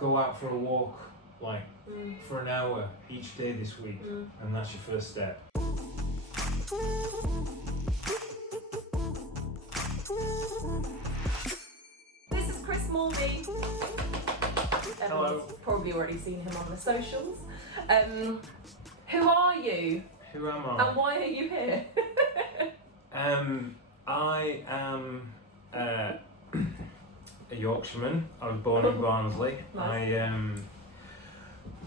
go out for a walk like for an hour each day this week, and that's your first step. This is Chris Moorby. Hello. Everyone's probably already seen him on the socials. Who are you? Who am I? And why are you here? I am a Yorkshireman. I was born in Barnsley. Nice.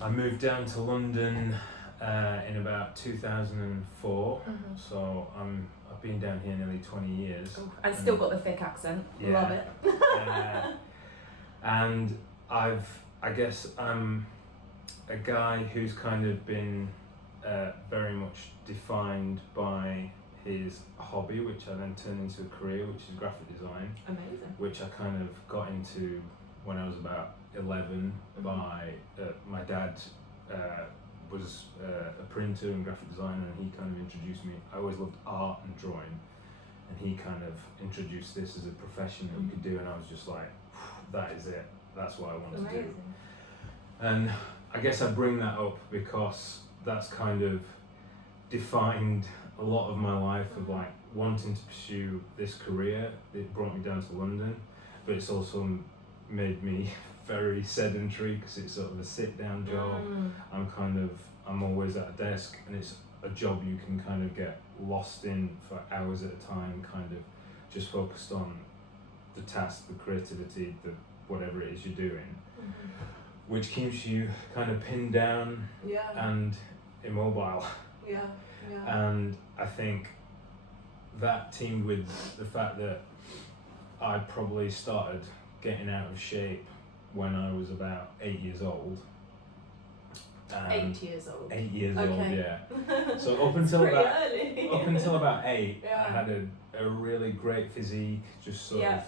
I moved down to London in about 2004. So I've been down here nearly 20 years. And still got the thick accent. Yeah. Love it. And I guess I'm a guy who's kind of been very much defined by his hobby, which I then turned into a career, which is graphic design. Amazing. Which I kind of got into when I was about 11 by my dad was a printer and graphic designer, and he kind of introduced me. I always loved art and drawing, and he kind of introduced this as a profession that you could do, and I was just like, that is it, that's what I want to do. And I guess I bring that up because that's kind of defined a lot of my life of like wanting to pursue this career. It brought me down to London, but it's also made me very sedentary because it's sort of a sit-down job. I'm always at a desk, and it's a job you can kind of get lost in for hours at a time, kind of just focused on the task, the creativity, the whatever it is you're doing, which keeps you kind of pinned down and immobile. And I think that teamed with the fact that I probably started getting out of shape when I was about 8 years old. 8 years old. 8 years old, yeah. So up until about 8, I had a really great physique, just sort of.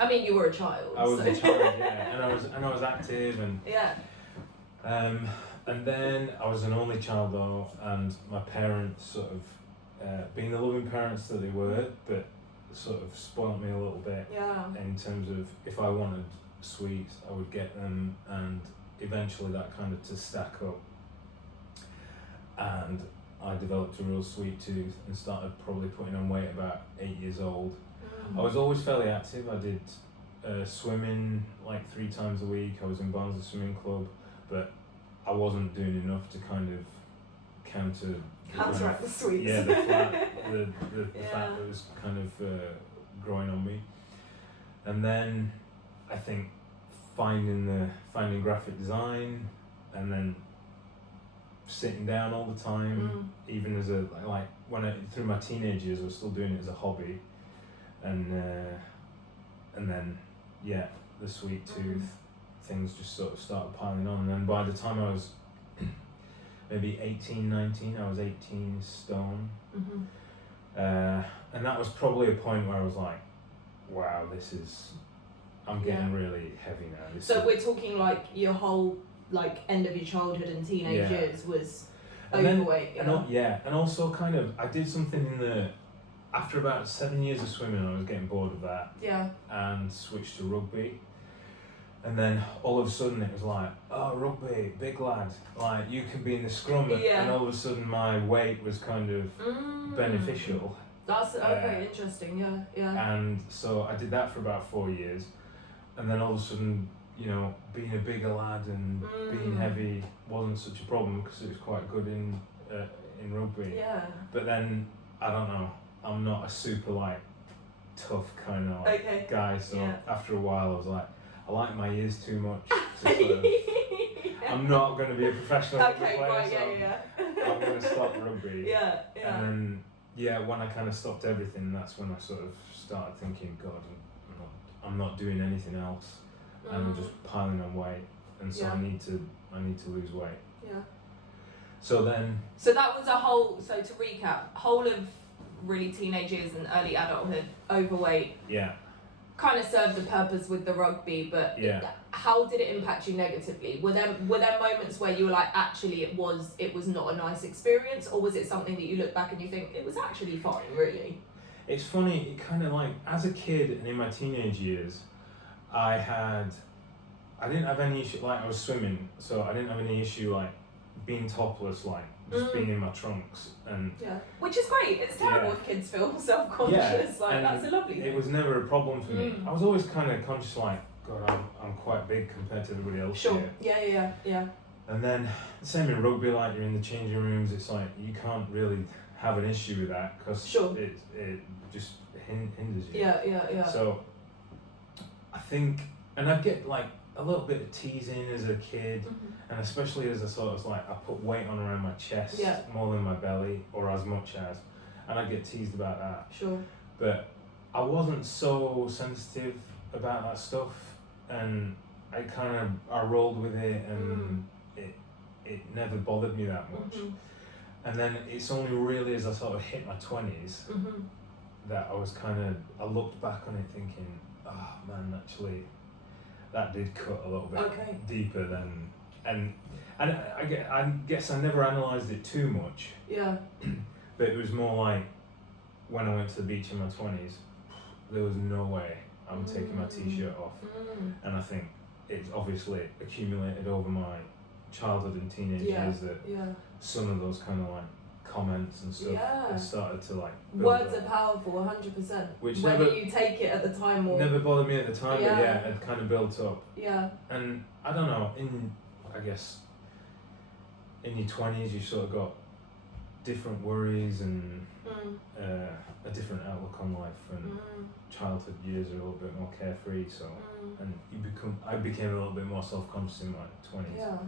I mean, you were a child. I was a child, and I was active, and and then I was an only child though, and my parents sort of, being the loving parents that they were, but sort of spoilt me a little bit in terms of if I wanted sweets, I would get them, and eventually that kind of to stack up. And I developed a real sweet tooth and started probably putting on weight about 8 years old. I was always fairly active. I did swimming like 3 times a week. I was in Barnsley Swimming Club, but I wasn't doing enough to kind of counteract the sweets. Yeah, the fat that was kind of growing on me. And then I think finding graphic design, and then sitting down all the time, even as through my teenage years, I was still doing it as a hobby, and then the sweet tooth things just sort of started piling on, and then by the time I was maybe 18, 19, I was 18 stone, and that was probably a point where I was like, wow, I'm getting really heavy now. So we're talking like your whole end of your childhood and teenage years was overweight. And also kind of I did something after about 7 years of swimming, I was getting bored of that. And switched to rugby. And then all of a sudden it was like, oh, rugby, big lad, like you can be in the scrum, and all of a sudden my weight was kind of beneficial. That's interesting, And so I did that for about 4 years, and then all of a sudden, being a bigger lad and being heavy wasn't such a problem because it was quite good in rugby. But then I don't know, I'm not a super tough kind of guy, so after a while I was like, I like my ears too much to sort of, I'm not going to be a professional rugby player, I'm going to stop rugby. And then when I kind of stopped everything, that's when I sort of started thinking, God, I'm not doing anything else, and I'm just piling on weight, and so I need to lose weight. So that was to recap, whole of really teenage years and early adulthood, overweight. Kind of served the purpose with the rugby, but how did it impact you negatively? Were there moments where you were like, actually it was not a nice experience, or was it something that you look back and you think it was actually fine, really? It's funny, it kind of as a kid and in my teenage years, I I didn't have any issue, like I was swimming, so I didn't have any issue like being topless, like just being in my trunks. And yeah, which is great. It's terrible if kids feel self-conscious. Yeah, like that's a lovely thing. It was never a problem for me. I was always kind of conscious, like, God, I'm quite big compared to everybody else Sure. here. Yeah. And then same in rugby, like you're in the changing rooms. It's like you can't really have an issue with that because it just hinders you. Yeah. So I think, and I'd get like a little bit of teasing as a kid, and especially as a sort of like I put weight on around my chest more than my belly, or as much as, and I'd get teased about that. Sure. But I wasn't so sensitive about that stuff, and I rolled with it, and it never bothered me that much. And then it's only really as I sort of hit my 20s that I looked back on it thinking, oh man, actually that did cut a little bit deeper than, and I guess I never analysed it too much. Yeah. But it was more like when I went to the beach in my 20s, there was no way I'm taking my t-shirt off. And I think it's obviously accumulated over my childhood and teenage years that some of those kind of like comments and stuff have started to like words are powerful 100%, whether you take it at the time or never bothered me at the time, but it kind of built up. And I don't know, I guess in your 20s you sort of got different worries and a different outlook on life, and childhood years are a little bit more carefree, so and I became a little bit more self-conscious in my 20s.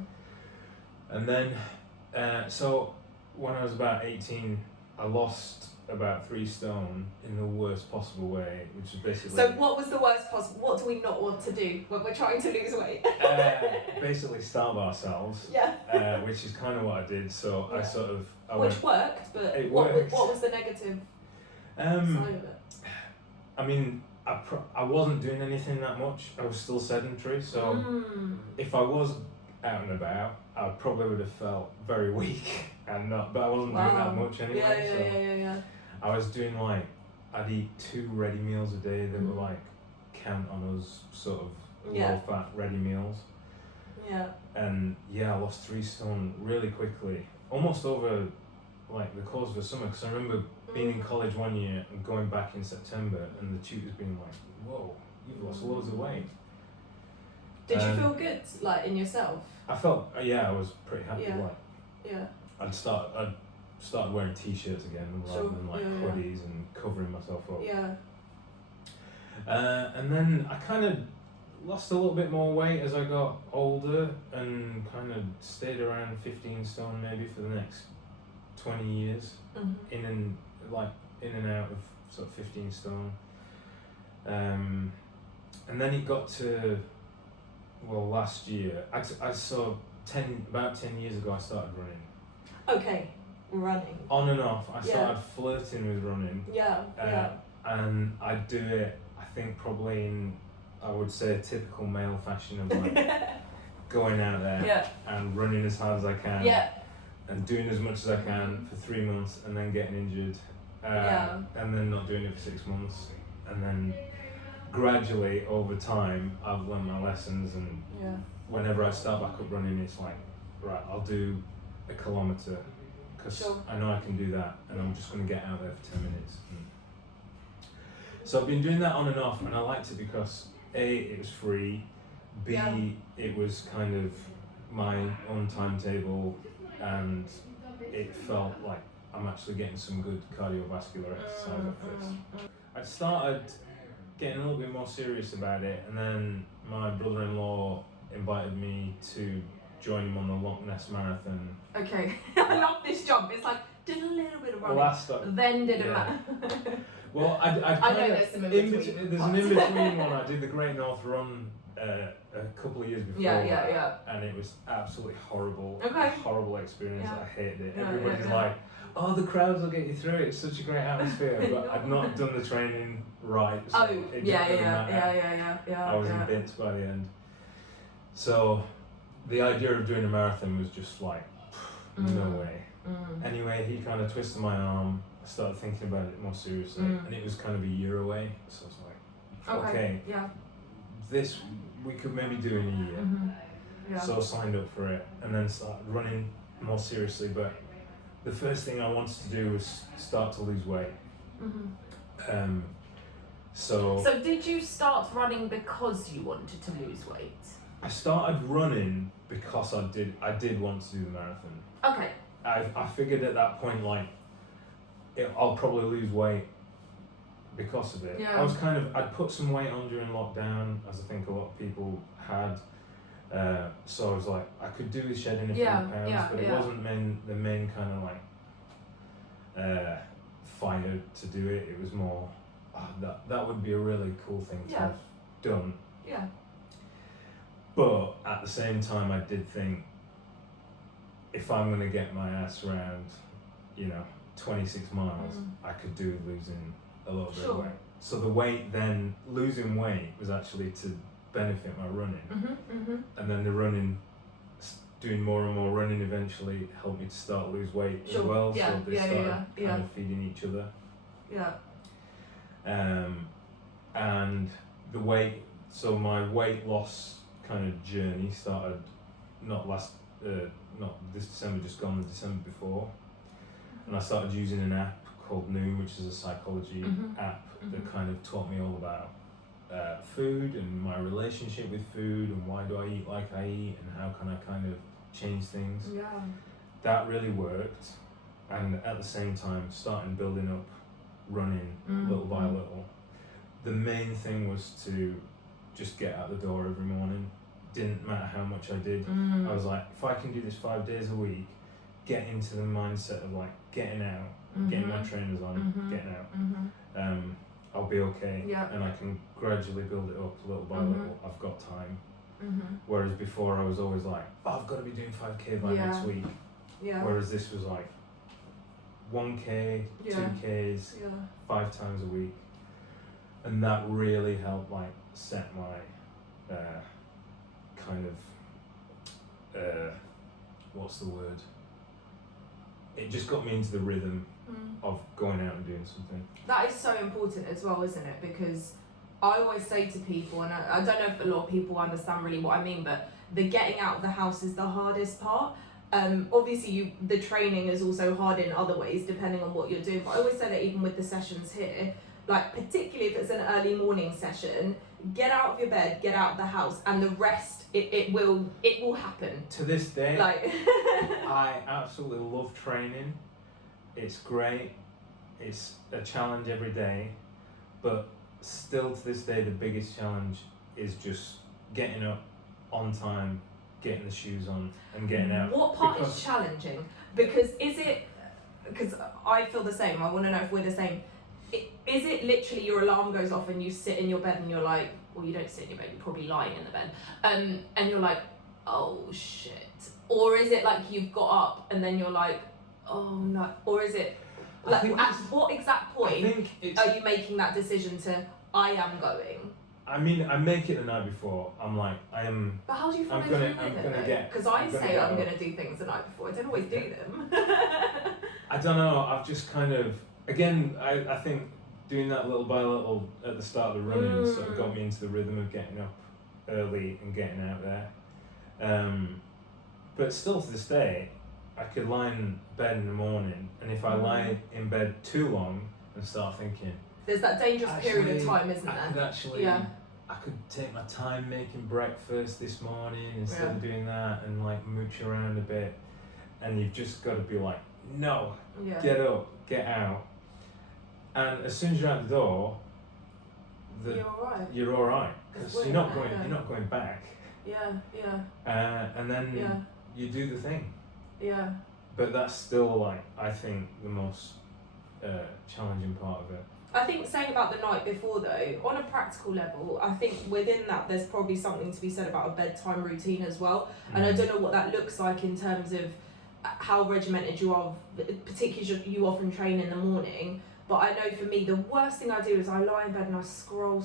And then so when I was about 18, I lost about 3 stone in the worst possible way, which is basically... So what was the worst possible... What do we not want to do when we're trying to lose weight? Basically starve ourselves, which is kind of what I did. So I sort of... Which worked, but what was the negative side of it? I mean, I wasn't doing anything that much. I was still sedentary, so if I was out and about, I probably would have felt very weak and not, but I wasn't doing that much anyway. Yeah. I was doing like, I'd eat 2 ready meals a day that were like Count on Us sort of low fat ready meals. And I lost 3 stone really quickly, almost over like the course of the summer, because I remember being in college one year and going back in September and the tutors being like, whoa, you've lost loads of weight. Did you feel good, like, in yourself? I felt, I was pretty happy. I'd started wearing t-shirts again rather than like hoodies and covering myself up. And then I kind of lost a little bit more weight as I got older, and kind of stayed around 15 stone maybe for the next 20 years, in and out of sort of 15 stone. And then it got to, well, last year, I saw about 10 years ago I started running. Okay, running. On and off, I started flirting with running. And I do it, I think probably in, I would say, a typical male fashion of like going out there and running as hard as I can and doing as much as I can for 3 months and then getting injured and then not doing it for 6 months, and then gradually over time I've learned my lessons, and whenever I start back up running, it's like, right, I'll do a kilometre because I know I can do that, and I'm just going to get out there for 10 minutes. So I've been doing that on and off, and I liked it because A, it was free, B, it was kind of my own timetable, and it felt like I'm actually getting some good cardiovascular exercise off this. I started getting a little bit more serious about it, and then my brother-in-law invited me to join him on the Loch Ness Marathon. Okay, I love this jump. It's like, did a little bit of running, then did a marathon. Well, I know there's some in-between. There's an in-between one. I did the Great North Run a couple of years before and it was absolutely horrible. Horrible experience. I hated it. Everybody's like, oh, the crowds will get you through it. It's such a great atmosphere. But I'd not done the training right. So I was in bits by the end. So the idea of doing a marathon was just like, no way. Anyway, he kind of twisted my arm. I started thinking about it more seriously, and it was kind of a year away. So I was like, okay, this we could maybe do in a year. Mm-hmm. Yeah. So I signed up for it and then started running more seriously. But the first thing I wanted to do was start to lose weight. Mm-hmm. So did you start running because you wanted to lose weight? I started running because I did want to do the marathon. Okay. I figured at that point, like, I'll probably lose weight because of it. Yeah. I was I'd put some weight on during lockdown, as I think a lot of people had. So I was like, I could do with shedding a few pounds, but it wasn't the main kind of like fire to do it. It was more, that would be a really cool thing to have done. Yeah. But at the same time, I did think, if I'm going to get my ass around, 26 miles, I could do with losing a little bit of weight. So losing weight was actually to benefit my running. And then the running, doing more and more running eventually helped me to start to lose weight as well. So they started kind of feeding each other. Yeah. And so my weight loss kind of journey started not this December, just gone, the December before. And I started using an app called Noom, which is a psychology app that kind of taught me all about food and my relationship with food and why do I eat like I eat and how can I kind of change things. Yeah. That really worked, and at the same time starting building up running little by little. The main thing was to just get out the door every morning. Didn't matter how much I did. I was like, if I can do this 5 days a week, get into the mindset of like getting out, getting my trainers on, getting out, I'll be okay. And I can gradually build it up little by little. I've got time. Whereas before I was always like, I've got to be doing 5K by next week. Whereas this was like 1K, 2Ks, 5 times a week. And that really helped like set my kind of what's the word? It just got me into the rhythm of going out and doing something. That is so important as well, isn't it? Because I always say to people, and I don't know if a lot of people understand really what I mean, but the getting out of the house is the hardest part. Obviously the training is also hard in other ways depending on what you're doing, but I always say that even with the sessions here, like particularly if it's an early morning session, get out of your bed, get out of the house, and the rest it will happen. To this day, like I absolutely love training. It's great. It's a challenge every day, but still to this day the biggest challenge is just getting up on time, getting the shoes on and getting out. What part is challenging? Because I feel the same. I want to know if we're the same. Is it literally your alarm goes off and you sit in your bed and you're like, well, you don't sit in your bed, you're probably lying in the bed, and you're like, oh shit? Or is it like you've got up and then you're like, oh no? Or is it like at what exact point are you making that decision to, I am going? I mean, I make it the night before. I'm like, I am. But how do you follow through with it? Because I say I'm going to do things the night before. I don't always do them. I don't know. I've just kind of, again, I think doing that little by little at the start of the running sort of got me into the rhythm of getting up early and getting out there. But still to this day, I could lie in bed in the morning, and if I lie in bed too long and start thinking, there's that dangerous period of time, isn't there? I could actually, I could take my time making breakfast this morning instead of doing that and like mooch around a bit. And you've just got to be like, no, get up, get out. And as soon as you're out the door, you're all right, because you're not going back. And then you do the thing. But that's still like, I think, the most challenging part of it. I think saying about the night before though, on a practical level, I think within that there's probably something to be said about a bedtime routine as well. And I don't know what that looks like in terms of how regimented you are, particularly you often train in the morning. But I know for me, the worst thing I do is I lie in bed and I scroll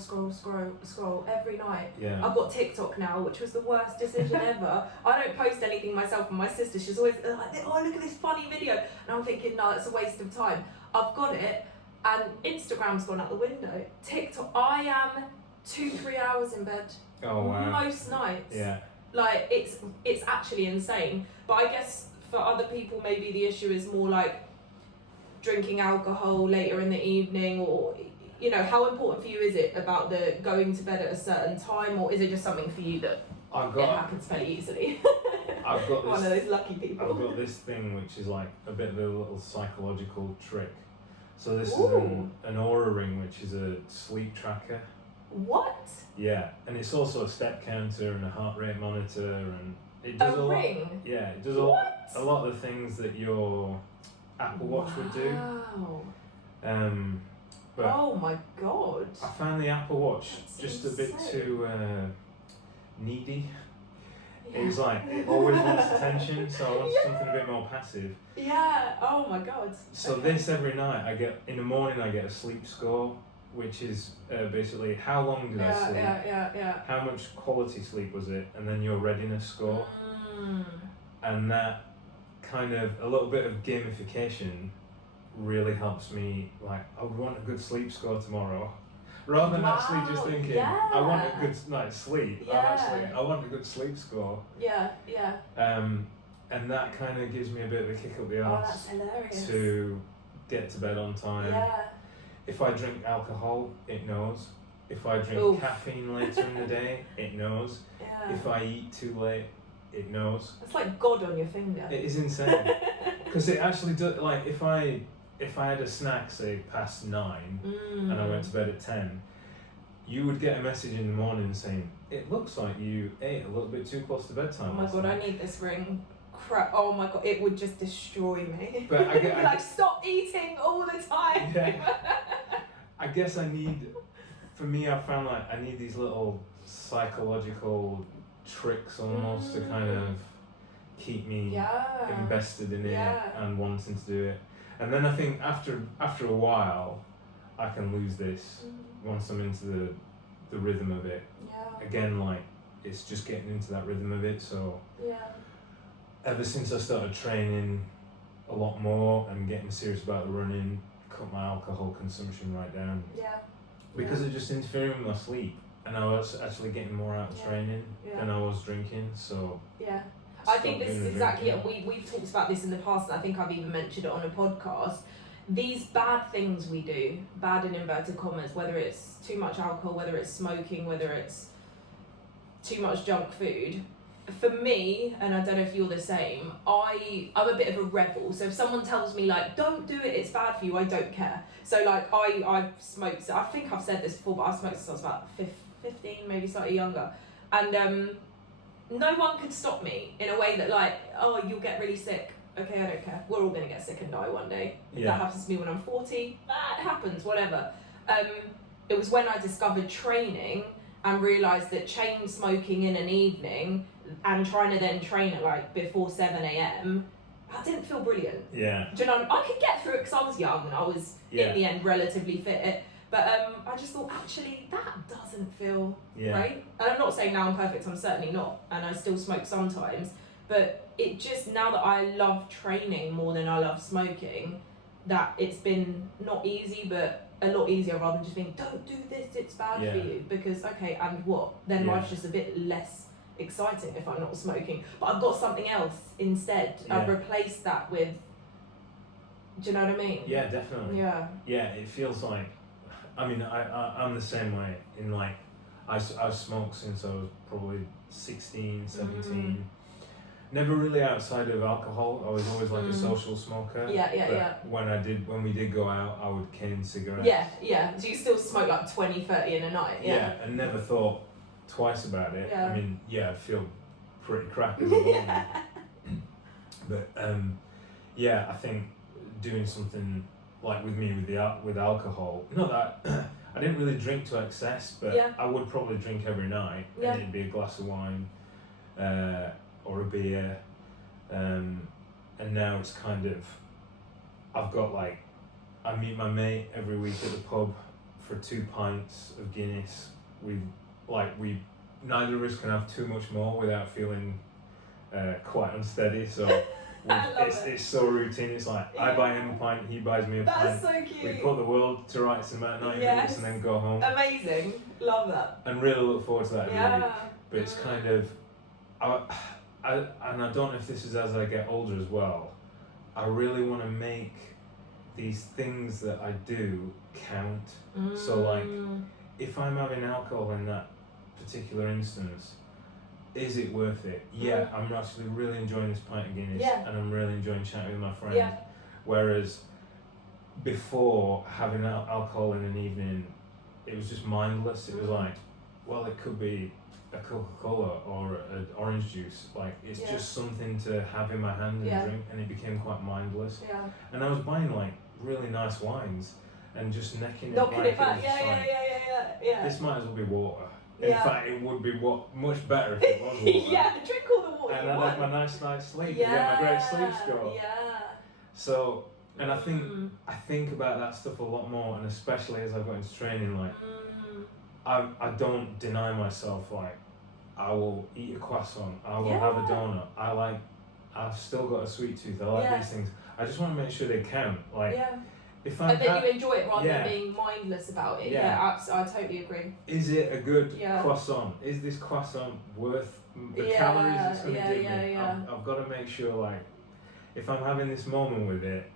every night. I've got TikTok now, which was the worst decision ever. I don't post anything myself, and my sister, she's always like, oh, look at this funny video. And I'm thinking, no, that's a waste of time. I've got it, and Instagram's gone out the window. TikTok, I am 2-3 hours in bed. Oh wow. Most nights. Yeah. Like it's actually insane. But I guess for other people maybe the issue is more like drinking alcohol later in the evening, or you know, how important for you is it about the going to bed at a certain time, or is it just something for you that it happens fairly easily? I've got this, one of those lucky people. I've got this thing which is like a bit of a little psychological trick. So this is an Oura ring, which is a sleep tracker. What? Yeah, and it's also a step counter and a heart rate monitor, and it does a ring? lot. Yeah, it does a lot of the things that your Apple Watch would do. But oh my god! I found the Apple Watch just insane. a bit too needy. It was like, it always wants attention, so I wanted something a bit more passive. Yeah, oh my god. So this every night, in the morning I get a sleep score, which is basically how long did I sleep, how much quality sleep was it, and then your readiness score. And that kind of, a little bit of gamification really helps me, like, I would want a good sleep score tomorrow. Rather than actually just thinking, I want a good night's sleep, I want a good sleep score. And that kind of gives me a bit of a kick up the arse to get to bed on time. If I drink alcohol, it knows. If I drink caffeine later in the day, it knows. If I eat too late, it knows. It's like God on your finger. It is insane. Because it actually does, like, if I had a snack, say, past 9, and I went to bed at 10, you would get a message in the morning saying, it looks like you ate a little bit too close to bedtime. Oh my god, I need this ring. Crap, oh my god, it would just destroy me. But like, stop eating all the time. Yeah. I guess I found like I need these little psychological tricks almost to kind of keep me invested in it and wanting to do it. And then I think after a while, I can lose this once I'm into the rhythm of it. Again, like, it's just getting into that rhythm of it. So ever since I started training a lot more and getting serious about the running, cut my alcohol consumption right down. Because it just interfered with my sleep, and I was actually getting more out of training than I was drinking. So I think this is exactly it. We've talked about this in the past, and I think I've even mentioned it on a podcast. These bad things we do, bad in inverted commas, whether it's too much alcohol, whether it's smoking, whether it's too much junk food, for me, and I don't know if you're the same, I'm a bit of a rebel. So if someone tells me, like, don't do it, it's bad for you, I don't care. So like I've smoked, I think I've said this before, but I've smoked since I was about 15, maybe slightly younger. And no one could stop me in a way that, like, oh, you'll get really sick. Okay, I don't care. We're all going to get sick and die one day. If that happens to me when I'm 40, it happens, whatever. It was when I discovered training and realised that chain smoking in an evening and trying to then train at like before 7 a.m, I didn't feel brilliant. Do you know, I could get through it because I was young and I was, in the end, relatively fit. But I just thought, actually, that doesn't feel right. And I'm not saying now I'm perfect, I'm certainly not. And I still smoke sometimes. But it just, now that I love training more than I love smoking, that it's been not easy, but a lot easier, rather than just being, don't do this, it's bad for you. Because, okay, and what? Then life's just a bit less exciting if I'm not smoking. But I've got something else instead. I've replaced that with, do you know what I mean? Yeah, definitely. Yeah, it feels like, I mean, I'm the same way. In like, I've smoked since I was probably 16, 17. Never really outside of alcohol. I was always like a social smoker. When we did go out, I would cane cigarettes. So you still smoke like 20, 30 in a night. And never thought twice about it. I mean, I feel pretty crap in the morning. But I think doing something like with me with alcohol, not that I didn't really drink to excess, but I would probably drink every night, and it'd be a glass of wine or a beer, and now it's kind of, I've got like, I meet my mate every week at the pub for 2 pints of Guinness. We neither of us can have too much more without feeling quite unsteady, so It's so routine. It's like I buy him a pint, he buys me a pint. That's so cute. We put the world to rights in about 90 minutes and then go home. Amazing. Love that. And really look forward to that every week. But it's kind of, and I don't know if this is as I get older as well, I really want to make these things that I do count. So like, if I'm having alcohol in that particular instance, is it worth it? Yeah, I'm actually really enjoying this pint of Guinness and I'm really enjoying chatting with my friends. Yeah. Whereas before, having alcohol in an evening, it was just mindless. It was like, well, it could be a Coca-Cola or an orange juice. Like, it's just something to have in my hand and drink, and it became quite mindless. Yeah. And I was buying like really nice wines and just necking it back. Yeah. This might as well be water. In fact, it would be much better if it was water. Drink all the water. And I'd have my nice night's sleep. My great sleep score. So, and I think about that stuff a lot more, and especially as I've got into training, like I don't deny myself. Like, I will eat a croissant. I will have a donut. I've still got a sweet tooth. I like these things. I just want to make sure they count. Like. If I'm and that you enjoy it rather than being mindless about it. I totally agree. Is it a good croissant? Is this croissant worth the calories it's going to give me? I've got to make sure, like, if I'm having this moment with it,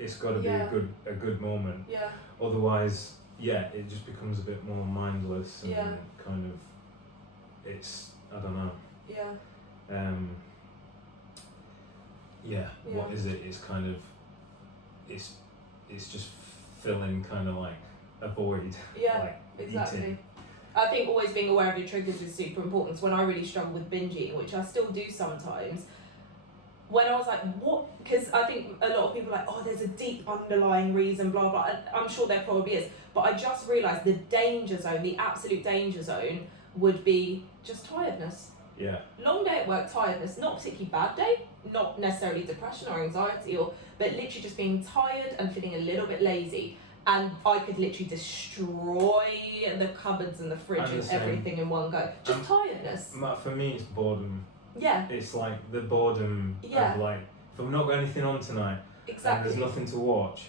it's got to be a good moment. Yeah. Otherwise, it just becomes a bit more mindless and kind of, it's, I don't know. What is it? It's kind of, it's just filling kind of like a void. Like exactly. Eating. I think always being aware of your triggers is super important. So when I really struggle with binge eating, which I still do sometimes, when I was like, what? Because I think a lot of people are like, oh, there's a deep underlying reason, blah, blah. And I'm sure there probably is. But I just realised the danger zone, the absolute danger zone, would be just tiredness. Yeah. Long day at work, tiredness, not particularly bad day, not necessarily depression or anxiety, but literally just being tired and feeling a little bit lazy. And I could literally destroy the cupboards and the fridge and everything in one go. Just tiredness. For me, it's boredom. Yeah. It's like the boredom of like, if I've not got anything on tonight, and there's nothing to watch,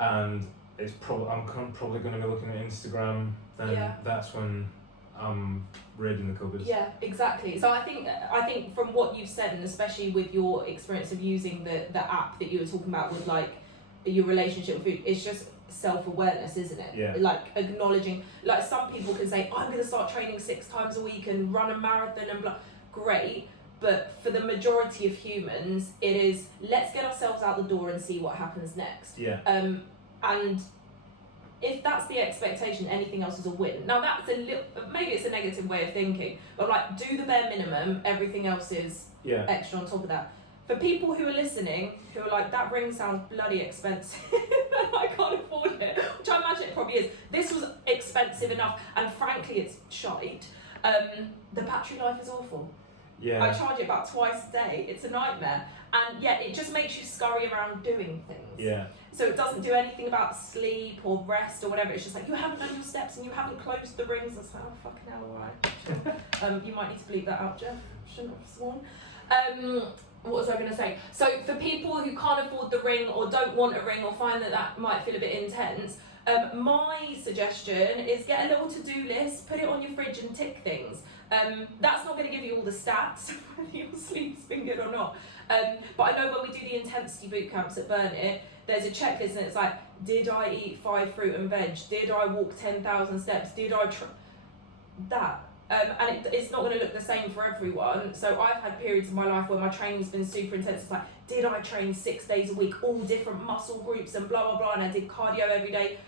and it's I'm probably going to be looking at Instagram, then that's when I'm raiding the cupboards. Yeah, exactly. So I think from what you've said, and especially with your experience of using the app that you were talking about with like your relationship with food, it's just self-awareness, isn't it? Yeah. Like acknowledging, like some people can say, I'm going to start training 6 times a week and run a marathon and blah. Great. But for the majority of humans, it is, let's get ourselves out the door and see what happens next. Yeah. And if that's the expectation, anything else is a win. Now that's maybe it's a negative way of thinking, but like, do the bare minimum, everything else is extra on top of that. For people who are listening, who are like, that ring sounds bloody expensive, I can't afford it, which I imagine it probably is. This was expensive enough, and frankly, it's shite. The battery life is awful. Yeah. I charge it about twice a day. It's a nightmare. And it just makes you scurry around doing things. Yeah. So it doesn't do anything about sleep or rest or whatever. It's just like, you haven't done your steps and you haven't closed the rings. I was like, oh, fucking hell, alright. You might need to bleep that out, Jeff. Shouldn't have sworn. What was I going to say? So for people who can't afford the ring or don't want a ring or find that might feel a bit intense, my suggestion is get a little to-do list, put it on your fridge and tick things. That's not going to give you all the stats whether your sleep's been good or not. But I know when we do the intensity boot camps at Burnit, there's a checklist and it's like, did I eat 5 fruit and veg? Did I walk 10,000 steps? Did I that? And it's not going to look the same for everyone. So I've had periods of my life where my training's been super intense. It's like, did I train 6 days a week, all different muscle groups and blah, blah, blah, and I did cardio every day.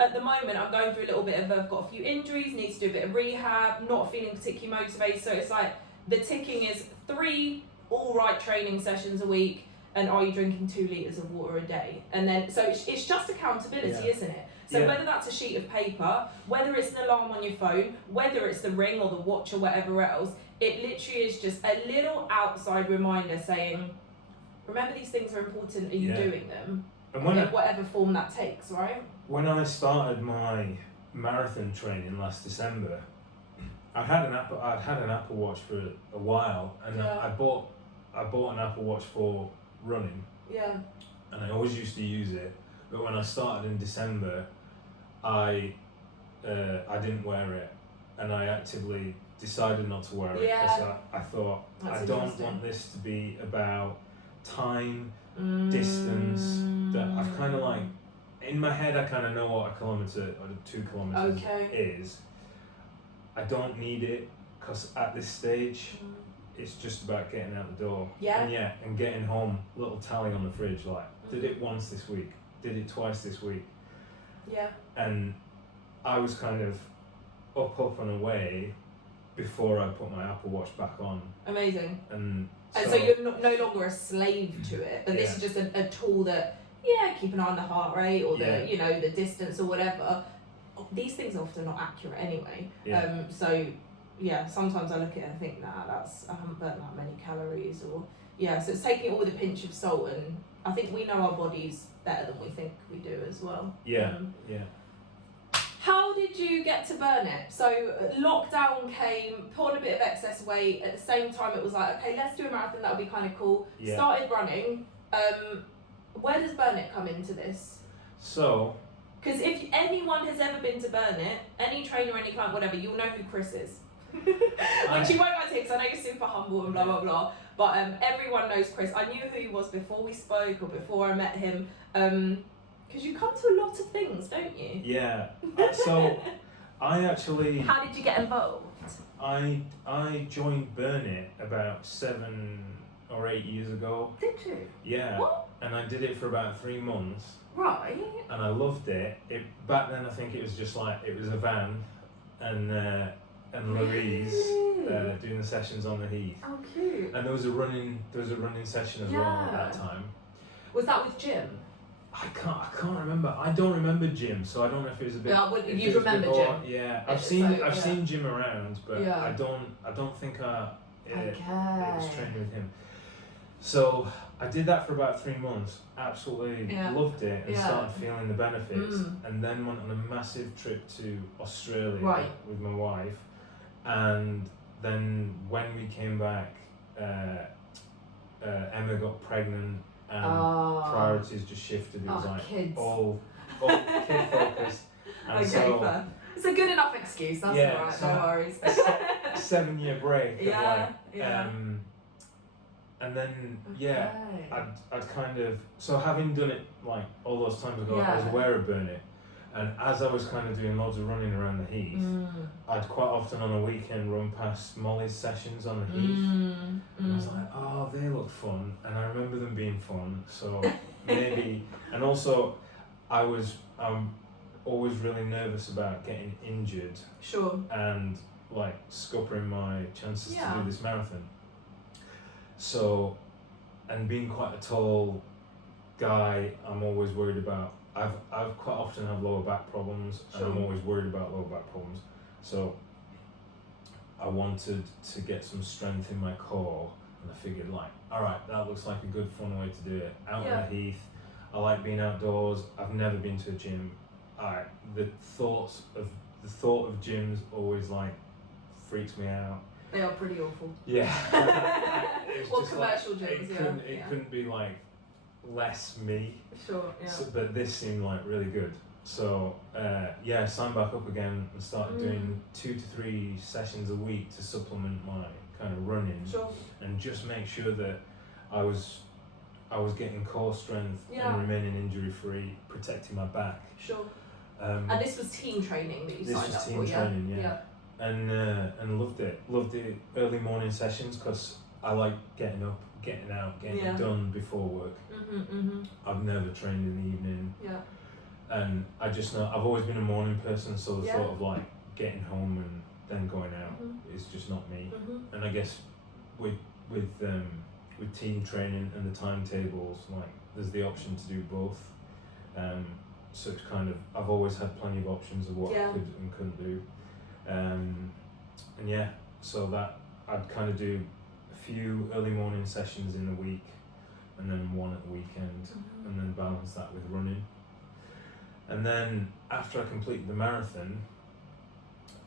At the moment, I'm going through a little bit of, I've got a few injuries, need to do a bit of rehab, not feeling particularly motivated. So it's like, the ticking is 3 all right training sessions a week, and are you drinking 2 litres of water a day? And then, so it's just accountability, isn't it? So whether that's a sheet of paper, whether it's an alarm on your phone, whether it's the ring or the watch or whatever else, it literally is just a little outside reminder saying, remember these things are important, are you doing them? And in whatever form that takes, right? When I started my marathon training last December, I'd had an Apple Watch for a while, and I bought I bought an Apple Watch for running. Yeah. And I always used to use it, but when I started in December, I didn't wear it, and I actively decided not to wear it because I thought I don't want this to be about time, distance. That I've kind of like in my head, I kind of know what a kilometre or 2 kilometres is. I don't need it because at this stage, it's just about getting out the door. And getting home. Little tally on the fridge, like did it once this week, did it twice this week. And I was kind of up and away before I put my Apple Watch back on. Amazing. And so you're no longer a slave to it, but this is just a tool that, keep an eye on the heart rate or the, the distance or whatever. These things are often not accurate anyway. So sometimes I look at it and think, I haven't burnt that many calories, or so it's taking it all with a pinch of salt, and I think we know our bodies better than we think we do as well. How did you get to burn it? So lockdown came, put on a bit of excess weight. At the same time, it was like, okay, let's do a marathon. That would be kind of cool. Started running. Where does Burn It come into this? So, because if anyone has ever been to Burn It, any trainer, any client, whatever, you'll know who Chris is. Which you won't like to because I know you're super humble and blah blah blah. But everyone knows Chris. I knew who he was before we spoke or before I met him. Because you come to a lot of things, don't you? Yeah. So I actually. How did you get involved? I joined Burn It about 7 or 8 years ago. Did you? Yeah. What? And I did it for about 3 months. Right. And I loved it. Back then I think it was just like it was a van and Louise doing the sessions on the Heath. Oh, cute. And there was a running session as well at that time. Was that with Jim? I can't remember. I don't remember Jim, so I don't know if it was a bit. Yeah, well, you remember Jim? Yeah, I've seen Jim around, but I don't think I was training with him. So I did that for about 3 months. Absolutely loved it and started feeling the benefits. And then went on a massive trip to Australia with my wife. And then when we came back, Emma got pregnant. And priorities just shifted. It was like kids. all kid focused. And fair. It's a good enough excuse. That's alright. So no worries. A 7-year break. And then I'd kind of having done it like all those times ago. I was aware of Burn It, and as I was kind of doing loads of running around the Heath, I'd quite often on a weekend run past Molly's sessions on the Heath, and I was like, oh, they look fun, and I remember them being fun. So maybe, and also, I'm always really nervous about getting injured. Sure. And like scuppering my chances to do this marathon. So, and being quite a tall guy, I'm always worried about. I've quite often have lower back problems, and I'm always worried about lower back problems. So, I wanted to get some strength in my core, and I figured, like, all right, that looks like a good fun way to do it. Out on the Heath, I like being outdoors. I've never been to a gym. The thought of gyms always like freaks me out. They are pretty awful. Yeah. What commercial gyms? It couldn't be like less me. Sure. Yeah. So, but this seemed like really good. So signed back up again and started doing 2 to 3 sessions a week to supplement my kind of running. Sure. And just make sure that I was getting core strength and remaining injury free, protecting my back. Sure. And this was team training that you signed up for, This was team training, yeah. And loved it. Loved the early morning sessions because I like getting up, getting out, getting it done before work. I've never trained in the evening. Yeah. And I just know I've always been a morning person, so the thought of like getting home and then going out is just not me. And I guess with team training and the timetables, like there's the option to do both. So it's kind of I've always had plenty of options of what I could and couldn't do. So that I'd kind of do a few early morning sessions in the week and then one at the weekend and then balance that with running. And then after I completed the marathon,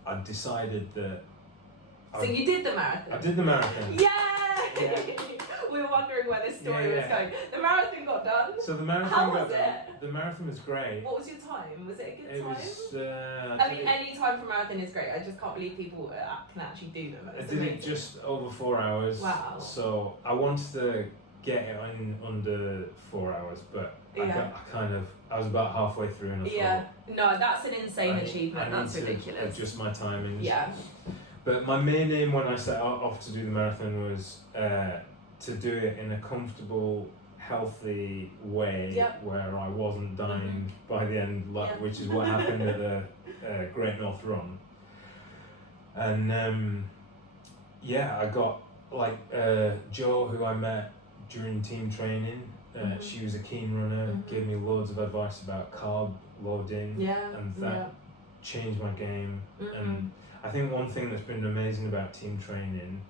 I decided that... So you did the marathon? I did the marathon. Yay! We were story was going. The marathon got done. So the marathon How got was done. it? The marathon was great. What was your time? Was it a good time? Was. I mean, any time for marathon is great. I just can't believe people can actually do them. I did it just over 4 hours. Wow. So I wanted to get it in under 4 hours, but I was about halfway through and I thought, no, that's an insane achievement. That's ridiculous. To adjust my timings. Yeah. But my main aim when I set off to do the marathon was to do it in a comfortable, healthy way where I wasn't dying by the end, which is what happened at the Great North Run. And I got Jo, who I met during team training. She was a keen runner, gave me loads of advice about carb loading, and that changed my game. And I think one thing that's been amazing about team training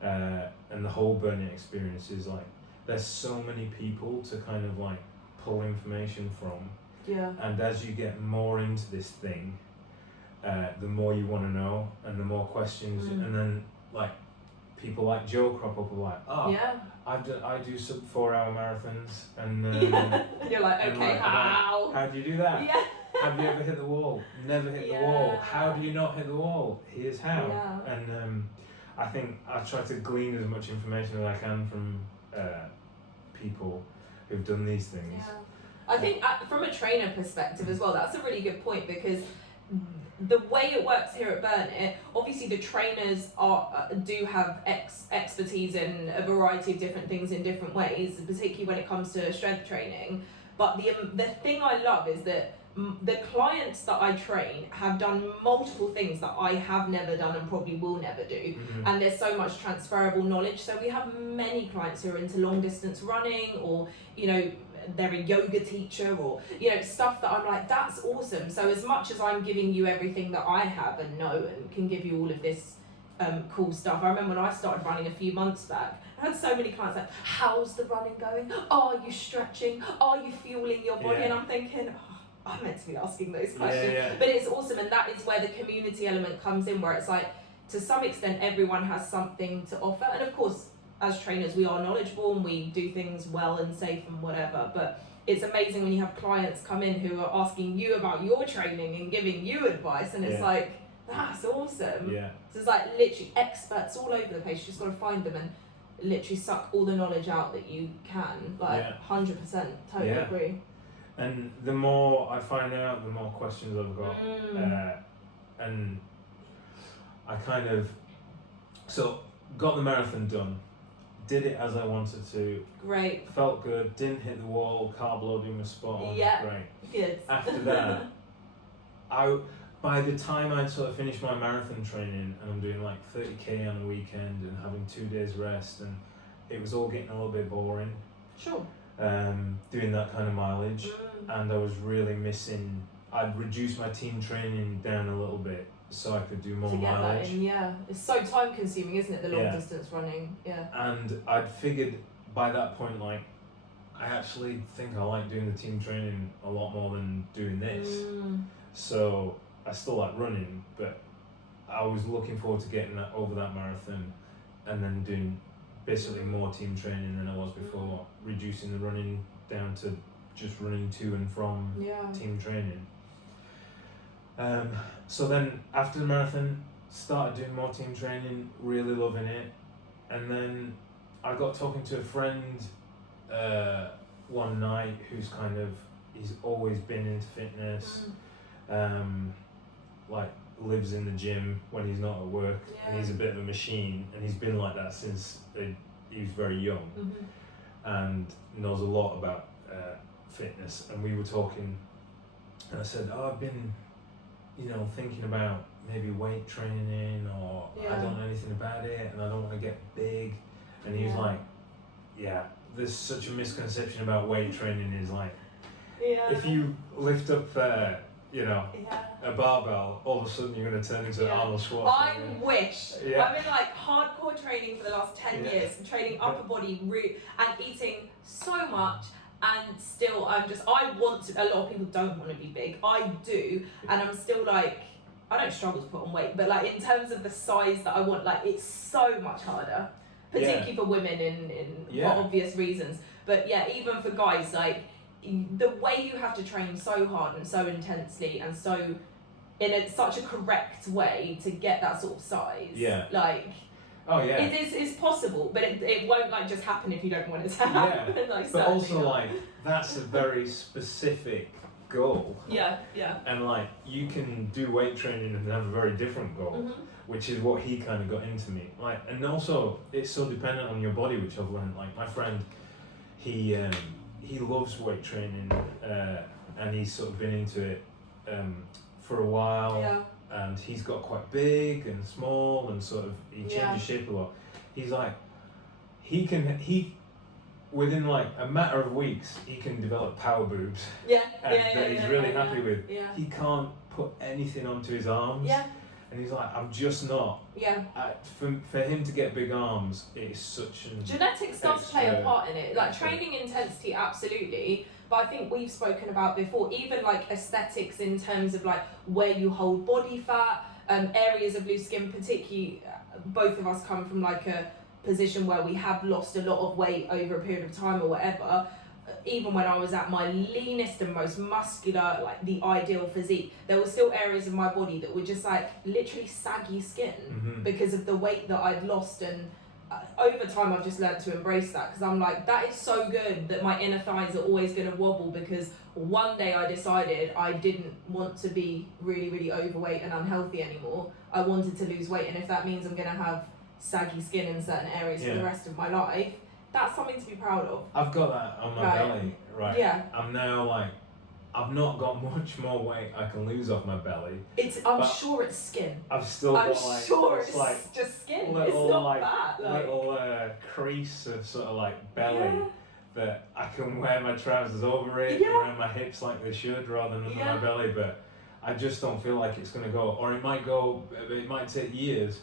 and the whole Burn It experience is like there's so many people to kind of like pull information from. Yeah. And as you get more into this thing, the more you want to know and the more questions, and then like people like Joe crop up like, I do sub 4 hour marathons, and you're like, okay, how do you do that? Yeah. Have you ever hit the wall? Never hit the wall. How do you not hit the wall? Here's how. Yeah. And I think I try to glean as much information as I can from people who've done these things. Yeah. I think from a trainer perspective as well, that's a really good point, because the way it works here at Burn It, obviously the trainers do have expertise in a variety of different things in different ways, particularly when it comes to strength training. But the thing I love is that the clients that I train have done multiple things that I have never done and probably will never do. And there's so much transferable knowledge. So we have many clients who are into long distance running, or, you know, they're a yoga teacher, or, you know, stuff that I'm like, that's awesome. So as much as I'm giving you everything that I have and know and can give you all of this cool stuff, I remember when I started running a few months back, I had so many clients like, how's the running going? Are you stretching? Are you fueling your body? And I'm thinking, I'm meant to be asking those questions. But it's awesome, and that is where the community element comes in, where it's like, to some extent, everyone has something to offer. And of course, as trainers, we are knowledgeable and we do things well and safe and whatever. But it's amazing when you have clients come in who are asking you about your training and giving you advice, and it's like, that's awesome. Yeah. So it's like literally experts all over the place. You just got to find them and literally suck all the knowledge out that you can. Like 100%, totally agree. And the more I find out, the more questions I've got. And I kind of, got the marathon done, did it as I wanted to. Great. Felt good, didn't hit the wall, carb loading was spot on. Yeah. Great. Good. After that, by the time I'd sort of finished my marathon training and I'm doing like 30k on a weekend and having 2 days rest, and it was all getting a little bit boring. Sure. Doing that kind of mileage, and I was really missing. I'd reduced my team training down a little bit so I could do more mileage. That in, it's so time consuming, isn't it, the long distance running? And I'd figured by that point, like, I actually think I like doing the team training a lot more than doing this. So I still like running, but I was looking forward to getting that over that marathon and then doing basically more team training than I was before, reducing the running down to just running to and from team training. So then after the marathon, started doing more team training, really loving it. And then I got talking to a friend one night who's he's always been into fitness, like lives in the gym when he's not at work, and he's a bit of a machine, and he's been like that since he was very young, and knows a lot about fitness. And we were talking, and I said, I've been, thinking about maybe weight training, or I don't know anything about it, and I don't want to get big. And he was like, there's such a misconception about weight training, is like, if you lift up a barbell, all of a sudden you're going to turn into Arnold Schwarzenegger. I wish. I've been like hardcore training for the last 10 years, training upper body and eating so much, and still I want to, a lot of people don't want to be big. I do, and I'm still like, I don't struggle to put on weight, but like in terms of the size that I want, like it's so much harder. particularly for women in for obvious reasons. But yeah, even for guys, like the way you have to train so hard and so intensely and so in such a correct way to get that sort of size. Yeah. Like. Oh yeah. It's possible, but it won't like just happen if you don't want it to happen. Yeah. Like, but also like that's a very specific goal. Yeah, yeah. And like you can do weight training and have a very different goal, which is what he kind of got into me. Like, and also it's so dependent on your body, which I've learned. Like my friend, he loves weight training, and he's sort of been into it for a while. Yeah. And he's got quite big and small and sort of he changes shape a lot. He's like he within like a matter of weeks he can develop power boobs. Yeah. That he's really happy with. Yeah. He can't put anything onto his arms. Yeah. And he's like, I'm just not. Yeah. For him to get big arms, it's such an genetics does play a part in it. Like training intensity, absolutely. But I think we've spoken about before, even like aesthetics in terms of like where you hold body fat, areas of loose skin, particularly both of us come from like a position where we have lost a lot of weight over a period of time or whatever. Even when I was at my leanest and most muscular, like the ideal physique, there were still areas of my body that were just like literally saggy skin because of the weight that I'd lost. And over time I've just learned to embrace that, because I'm like, that is so good that my inner thighs are always going to wobble, because one day I decided I didn't want to be really, really overweight and unhealthy anymore. I wanted to lose weight, and if that means I'm going to have saggy skin in certain areas for the rest of my life, that's something to be proud of. I've got that on my belly, right? Yeah. I'm now like, I've not got much more weight I can lose off my belly. I'm sure it's skin. I've still got like, sure it's like just skin. Little, it's not like, bad. Like, little crease of sort of like belly that I can wear my trousers over it around my hips like they should, rather than under my belly. But I just don't feel like it's going to go, or it might go. It might take years,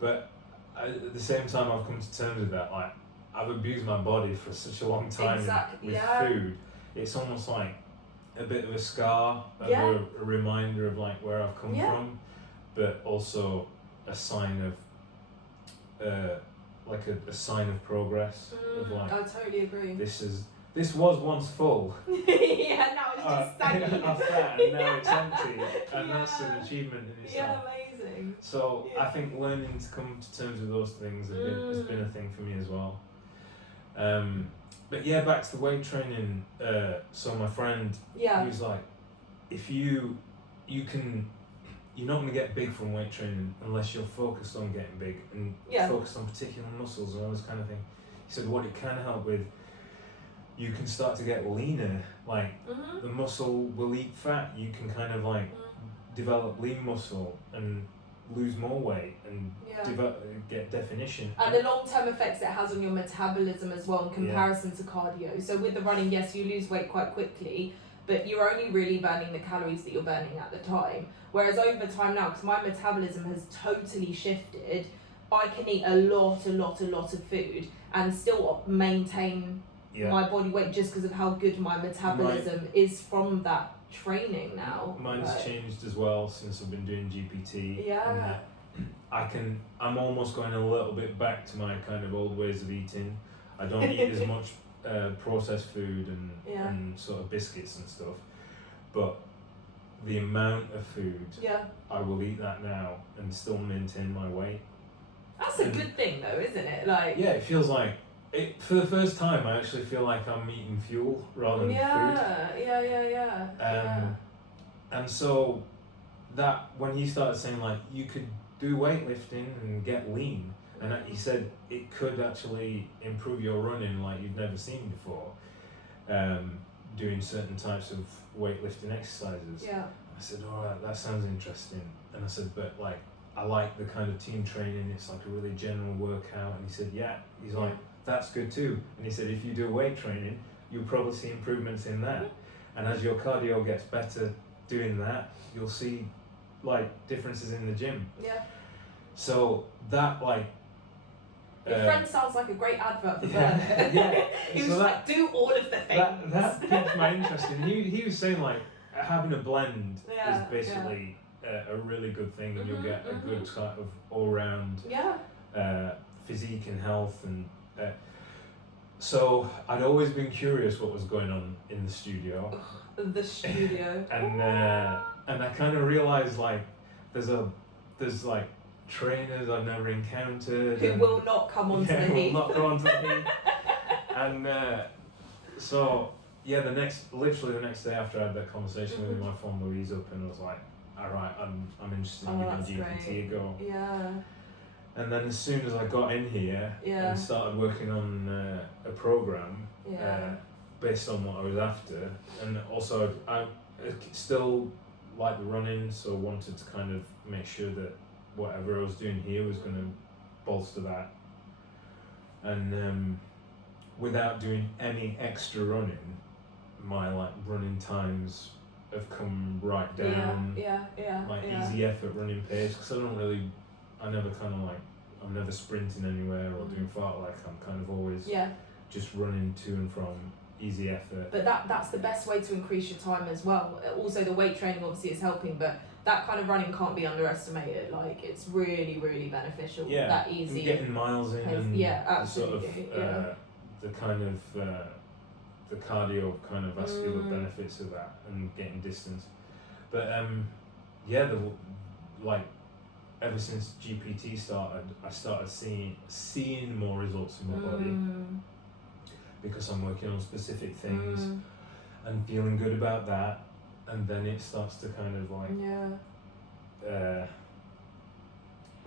but at the same time, I've come to terms with that. Like, I've abused my body for such a long time with food. It's almost like a bit of a scar, a reminder of like where I've come from, but also a sign of like a sign of progress. Of like, I totally agree. This was once full. Now it's just saggy. And now it's empty, and that's an achievement in itself. Yeah, amazing. So I think learning to come to terms with those things has been a thing for me as well. But yeah, back to the weight training. So my friend, he was like, if you're not going to get big from weight training unless you're focused on getting big and focused on particular muscles and all this kind of thing. He said what it can help with, you can start to get leaner, like the muscle will eat fat. You can kind of like develop lean muscle and lose more weight and get definition. And the long-term effects it has on your metabolism as well in comparison to cardio. So with the running, yes, you lose weight quite quickly, but you're only really burning the calories that you're burning at the time. Whereas over time now, because my metabolism has totally shifted, I can eat a lot of food and still maintain my body weight just because of how good my metabolism is from that training now. Mine's changed as well since I've been doing GPT. Yeah. And I'm almost going a little bit back to my kind of old ways of eating. I don't eat as much processed food and sort of biscuits and stuff, but the amount of food, I will eat that now and still maintain my weight. That's a good thing though, isn't it? Like, yeah, it feels like it, for the first time I actually feel like I'm eating fuel rather than food. And so that when he started saying like you could do weightlifting and get lean, and he said it could actually improve your running like you've never seen before, doing certain types of weightlifting exercises. I said, all right, that sounds interesting. And I said, but like I like the kind of team training, it's like a really general workout. And he said, he's like, that's good too. And he said, if you do weight training, you'll probably see improvements in that. And as your cardio gets better doing that, you'll see like differences in the gym. So that like your friend sounds like a great advert for Burn. He was like, do all of the things. That piqued my interest. And he was saying like having a blend is basically a really good thing, and you'll get a good sort of all round physique and health, and so I'd always been curious what was going on in the studio. The studio. And I kind of realised like there's like trainers I've never encountered who will not come onto the heat. Will not come onto the heat. And so yeah, literally the next day after I had that conversation with him, my phone blew ease up, and I was like, all right, I'm interested in giving GPT a go. Yeah. And then as soon as I got in here and started working on a program based on what I was after, and also I still like the running, so wanted to kind of make sure that whatever I was doing here was going to bolster that. And without doing any extra running, my like running times have come right down. Easy effort running pace, because I'm never sprinting anywhere or doing fartlek. I'm kind of always just running to and from, easy effort. But that's the best way to increase your time as well. Also the weight training obviously is helping, but that kind of running can't be underestimated. Like, it's really, really beneficial. Yeah, that easy. And getting miles in, and absolutely. The kind of the cardio kind of vascular benefits of that, and getting distance. But ever since GPT started, I started seeing more results in my body, because I'm working on specific things and feeling good about that, and then it starts to kind of like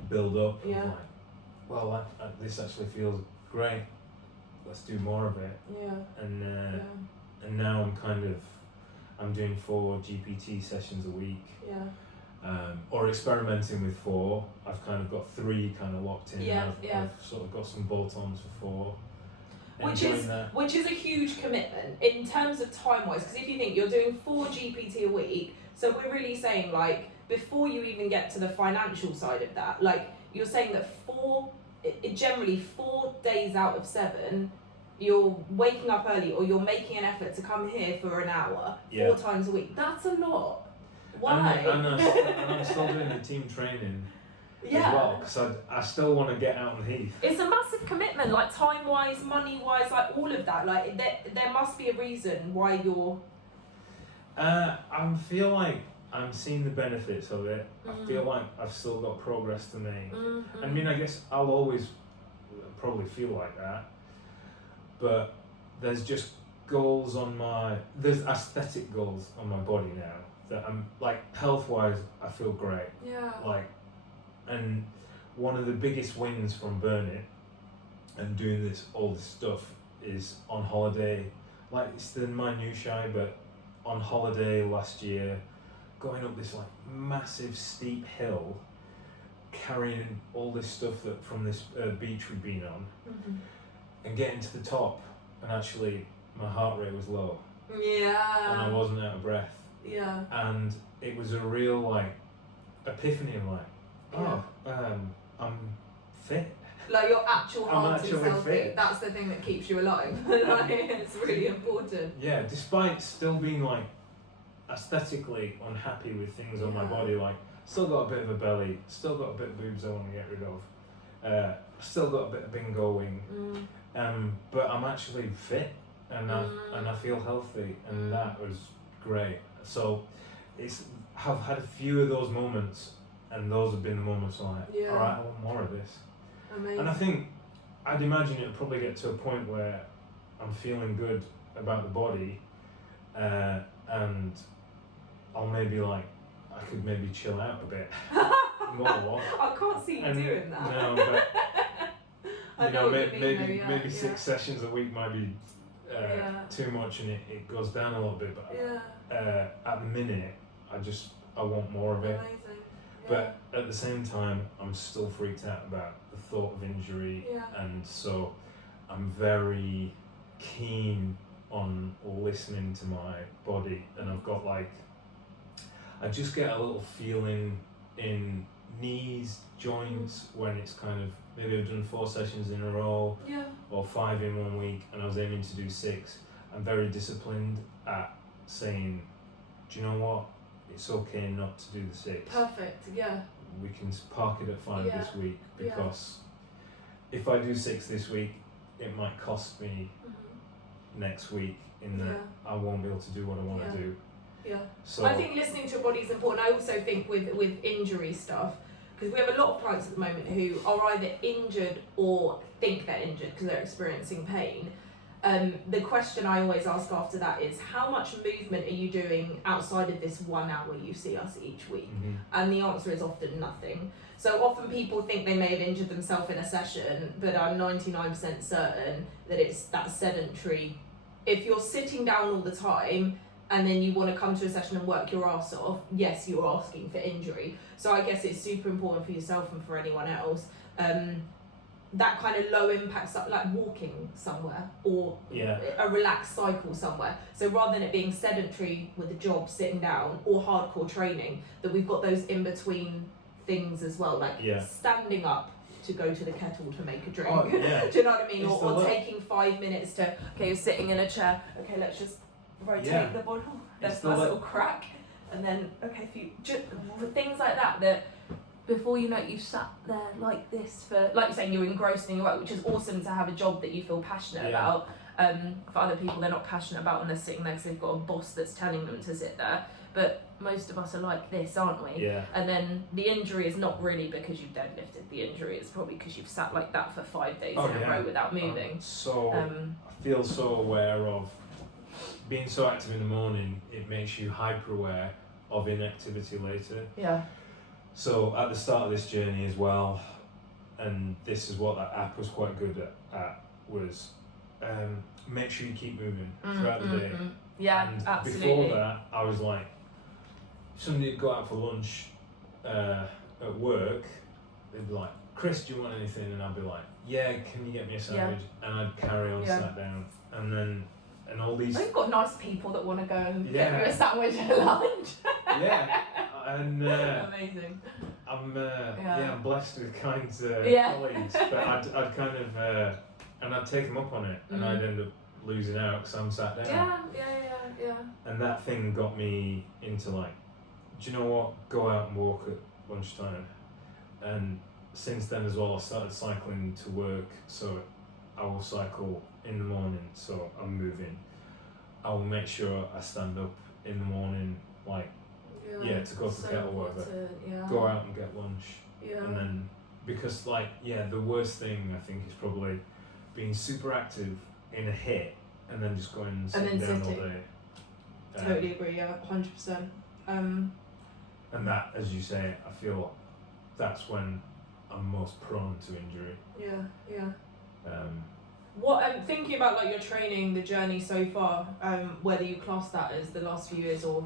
build up. Yeah. Like, well, this actually feels great. Let's do more of it. Yeah. And now I'm doing 4 GPT sessions a week. Yeah. Or experimenting with 4. I've kind of got 3 kind of locked in. I've sort of got some bolt-ons for 4. Which is a huge commitment in terms of time-wise, because if you think you're doing 4 GPT a week, so we're really saying, like, before you even get to the financial side of that, like, you're saying that generally 4 days out of 7, you're waking up early, or you're making an effort to come here for an hour 4 times a week. That's a lot. Why? And I'm still doing the team training as well, because I still want to get out on the heath. It's a massive commitment, like time-wise, money-wise, like all of that. Like there must be a reason why you're... I feel like I'm seeing the benefits of it. I feel like I've still got progress to make. I mean, I guess I'll always probably feel like that, but there's just there's aesthetic goals on my body now that I'm like, health-wise, I feel great. Yeah. Like, and one of the biggest wins from Burn It and doing all this stuff is on holiday. Like, it's the minutiae, but on holiday last year, going up this like massive steep hill, carrying all this stuff from this beach we'd been on, and getting to the top, and actually my heart rate was low. Yeah. And I wasn't out of breath. Yeah. And it was a real like epiphany of like, I'm fit. Like, your actual heart is healthy. Fit. That's the thing that keeps you alive. Like, it's really important. Yeah, despite still being like aesthetically unhappy with things on my body, like still got a bit of a belly, still got a bit of boobs I want to get rid of, still got a bit of bingo wing, but I'm actually fit, and I feel healthy, and that was great. So I've had a few of those moments, and those have been the moments like, all right, I want more of this. Amazing. And I think, I'd imagine it'll probably get to a point where I'm feeling good about the body, and I'll maybe like, I could maybe chill out a bit more. I can't see you doing that. No, but maybe 6 sessions a week might be too much, and it goes down a little bit. But at the minute, I want more of it. Amazing. But at the same time, I'm still freaked out about the thought of injury, and so I'm very keen on listening to my body, and I've got like, I just get a little feeling in knees, joints, when it's kind of, maybe I've done 4 sessions in a row, or 5 in 1 week, and I was aiming to do 6. I'm very disciplined at saying, do you know what? It's okay not to do the 6. Perfect, yeah. We can park it at 5 this week, because if I do 6 this week, it might cost me next week in that I won't be able to do what I want to do. Yeah. So I think listening to your body is important. I also think with injury stuff, because we have a lot of clients at the moment who are either injured or think they're injured because they're experiencing pain. The question I always ask after that is, how much movement are you doing outside of this 1 hour you see us each week? And the answer is often nothing. So often people think they may have injured themselves in a session, but I'm 99% certain that it's that sedentary. If you're sitting down all the time and then you want to come to a session and work your ass off, yes, you're asking for injury. So I guess it's super important for yourself and for anyone else. That kind of low impact stuff, like walking somewhere or a relaxed cycle somewhere. So rather than it being sedentary with a job, sitting down, or hardcore training, that we've got those in between things as well, like standing up to go to the kettle to make a drink. Do you know what I mean? Or taking 5 minutes to, okay, you're sitting in a chair, okay, let's just rotate the body. There's a little crack. And then, okay, if you just things like that before you know it, you've sat there like this for, like you're saying, you're engrossed in your work, which is awesome to have a job that you feel passionate about. For other people, they're not passionate about when they're sitting there because they've got a boss that's telling them to sit there. But most of us are like this, aren't we? And then the injury is not really because you've deadlifted. The injury is probably because you've sat like that for 5 days in a row without moving. I feel so aware of being so active in the morning. It makes you hyper aware of inactivity later. So at the start of this journey as well, and this is what that app was quite good at was make sure you keep moving throughout the day. And absolutely. Before that, I was like, somebody would go out for lunch at work, they'd be like, Chris, do you want anything? And I'd be like, yeah, can you get me a sandwich? And I'd carry on, sat down, and all these... I've got nice people that want to go and get me a sandwich at lunch. And amazing. I'm blessed with kind colleagues, but I'd kind of and I'd take them up on it, and I'd end up losing out because I'm sat down. And that thing got me into like, do you know what? Go out and walk at lunchtime. And since then as well, I started cycling to work, so I will cycle in the morning, so I'm moving. I will make sure I stand up in the morning, like. To go to the kettle, whatever. Go out and get lunch. And then, because the worst thing I think is probably being super active in a hit and then just going and sitting down all day. Totally agree, 100%. And that, as you say, I feel that's when I'm most prone to injury. What thinking about like your training, the journey so far, whether you class that as the last few years or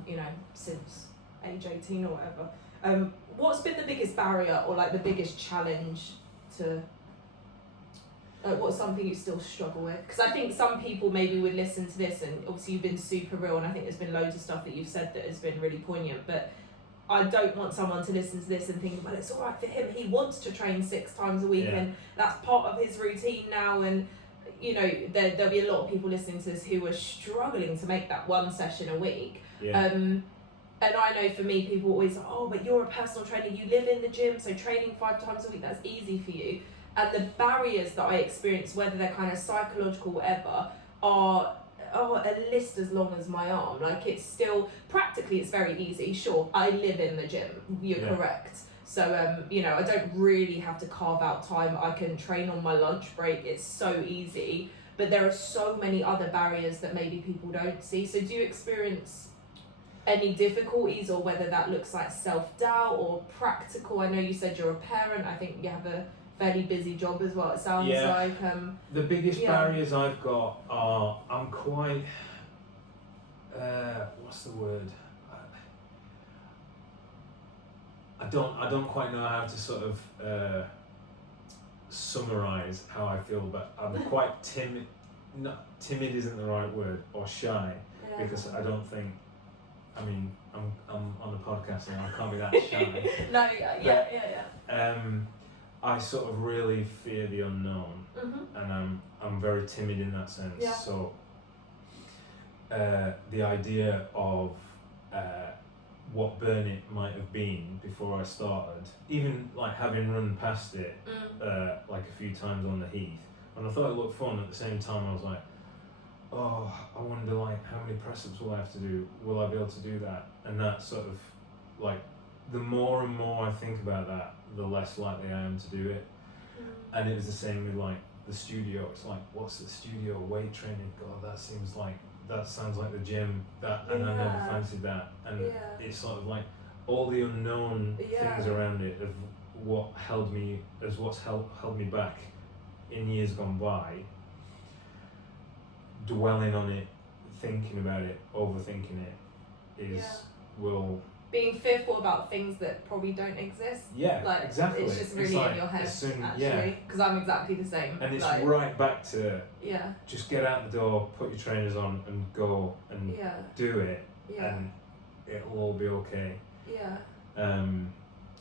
since age 18 or whatever, what's been the biggest barrier or like the biggest challenge to what's something you still struggle with? Because I think some people maybe would listen to this, and obviously you've been super real, and I think there's been loads of stuff that you've said that has been really poignant, but I don't want someone to listen to this and think, well, it's all right for him, he wants to train 6 times a week and that's part of his routine now, and there'll be a lot of people listening to this who are struggling to make that one session a week. And I know for me, people always say, oh, but you're a personal trainer, you live in the gym, so training 5 times a week, that's easy for you. And the barriers that I experience, whether they're kind of psychological, whatever, are a list as long as my arm. Like, it's still, practically it's very easy. Sure, I live in the gym, you're correct. So, I don't really have to carve out time. I can train on my lunch break, it's so easy. But there are so many other barriers that maybe people don't see. So do you experience any difficulties, or whether that looks like self-doubt or practical? I know you said you're a parent, I think you have a fairly busy job as well, it sounds like. The biggest barriers I've got are, I'm quite, what's the word? I don't quite know how to sort of summarise how I feel, but I'm quite timid. Timid isn't the right word, or shy, because I don't think, I mean, I'm on a podcast and I can't be that shy. I sort of really fear the unknown, and I'm very timid in that sense. So the idea of what Burn It might have been before I started, even like having run past it like a few times on the Heath, and I thought it looked fun. At the same time, I was like, oh, I wonder like how many press-ups will I have to do? Will I be able to do that? And that sort of like, the more and more I think about that, the less likely I am to do it. And it was the same with like the studio. It's like, what's the studio weight training? God, that sounds like the gym. And I never fancied that. And it's sort of like all the unknown things around it of what's held me back in years gone by. Dwelling on it, thinking about it, overthinking it being fearful about things that probably don't exist. Yeah, like, exactly. It's just really in your head, actually. Because I'm exactly the same. And it's like, right back to just get out the door, put your trainers on, and go and do it, and it'll all be okay. Yeah. And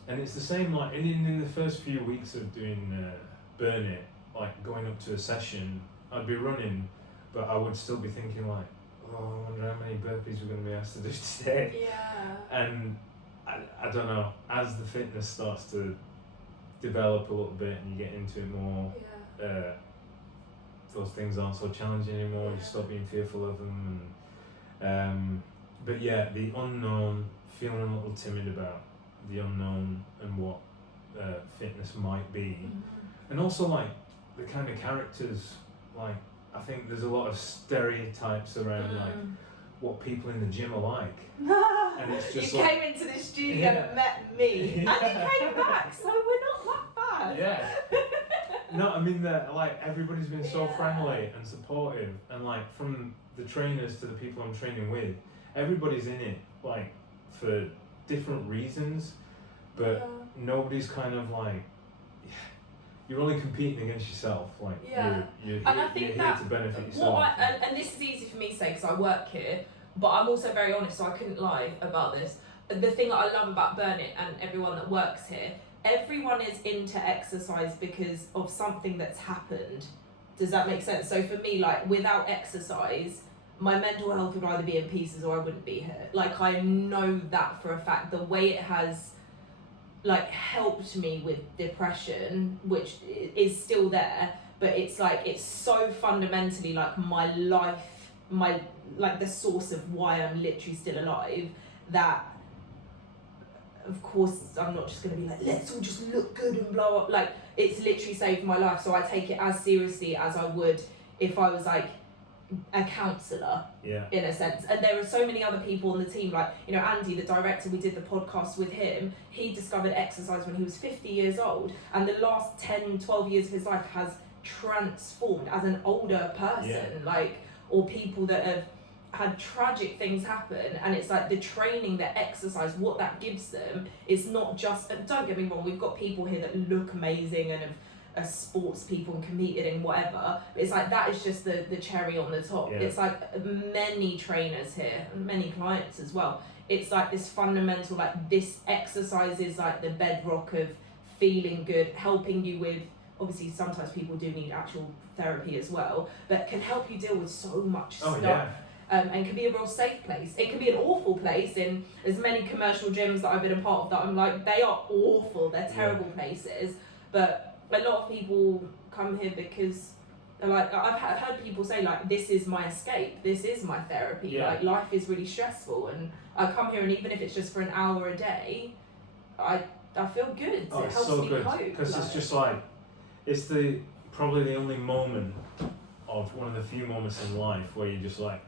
it's the same like in the first few weeks of doing Burn It, like going up to a session, I'd be running, but I would still be thinking like, oh, I wonder how many burpees we're going to be asked to do today. Yeah. And I don't know, as the fitness starts to develop a little bit and you get into it more, those things aren't so challenging anymore. You stop being fearful of them. And but yeah, the unknown, feeling a little timid about the unknown and what fitness might be. And also like the kind of characters, like I think there's a lot of stereotypes around like what people in the gym are like. And it's just you came into the studio and met me, and you came back, so we're not that bad. Yeah. No, I mean that like everybody's been so friendly and supportive, and like from the trainers to the people I'm training with, everybody's in it like for different reasons, but nobody's kind of like, you're only competing against yourself. Like you're here to benefit yourself. And this is easy for me to say because I work here, but I'm also very honest, so I couldn't lie about this. The thing that I love about Burn It and everyone that works here, everyone is into exercise because of something that's happened. Does that make sense? So for me, like without exercise, my mental health would either be in pieces or I wouldn't be here. Like I know that for a fact. The way it has like helped me with depression, which is still there, but it's like it's so fundamentally like my life, my like the source of why I'm literally still alive, that of course I'm not just gonna be like, let's all just look good and blow up. Like it's literally saved my life, so I take it as seriously as I would if I was like a counsellor, in a sense. And there are so many other people on the team, like, you know, Andy, the director, we did the podcast with him, he discovered exercise when he was 50 years old, and the last 10-12 years of his life has transformed as an older person, like, or people that have had tragic things happen, and it's like the training, the exercise, what that gives them is not just, don't get me wrong, we've got people here that look amazing and have as sports people and competed in whatever, it's like that is just the cherry on the top. It's like many trainers here and many clients as well, it's like this fundamental, like this exercise is like the bedrock of feeling good, helping you with, obviously sometimes people do need actual therapy as well, but can help you deal with so much stuff. And can be a real safe place. It can be an awful place in as many commercial gyms that I've been a part of that I'm like, they are awful, they're terrible places, but a lot of people come here because they're like, I've heard people say like, this is my escape, this is my therapy, like life is really stressful and I come here and even if it's just for an hour a day, I feel good. It helps so me good cope. Because like, it's just like, it's probably the only moment of one of the few moments in life where you're just like,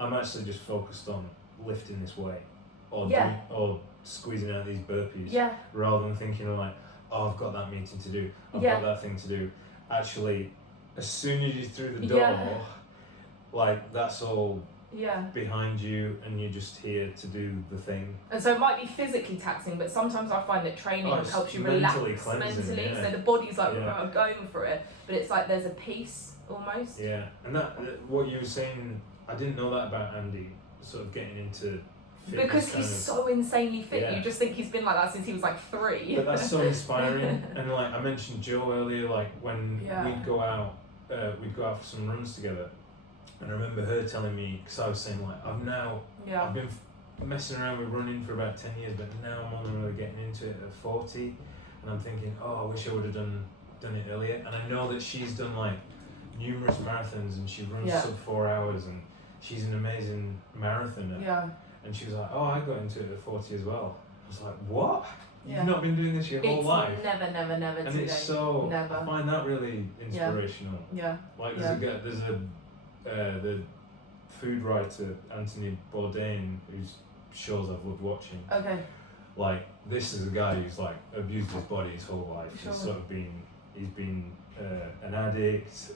I'm actually just focused on lifting this weight or squeezing out these burpees rather than thinking like, oh, I've got that meeting to do, I've got that thing to do. Actually, as soon as you're through the door, like that's all behind you and you're just here to do the thing. And so it might be physically taxing, but sometimes I find that training helps you relax mentally, so the body's like, I'm going for it, but it's like there's a peace almost. Yeah, and that what you were saying, I didn't know that about Andy, sort of getting into fitness. Because he's so insanely fit, you just think he's been like that since he was like 3. But that's so inspiring. And like I mentioned Joe earlier, like when we'd go out for some runs together, and I remember her telling me, because I was saying like, I've been messing around with running for about 10 years, but now I'm only really getting into it at 40, and I'm thinking, oh, I wish I would have done it earlier. And I know that she's done like numerous marathons, and she runs sub 4 hours, and she's an amazing marathoner. Yeah. And she was like, oh, I got into it at 40 as well. I was like, what? You've not been doing this your whole life? Never and today. It's so, never. I find that really inspirational. Yeah. Like there's the food writer, Anthony Bourdain, whose shows I've loved watching. Okay. Like, this is a guy who's like abused his body his whole life. Sure. He's been an addict,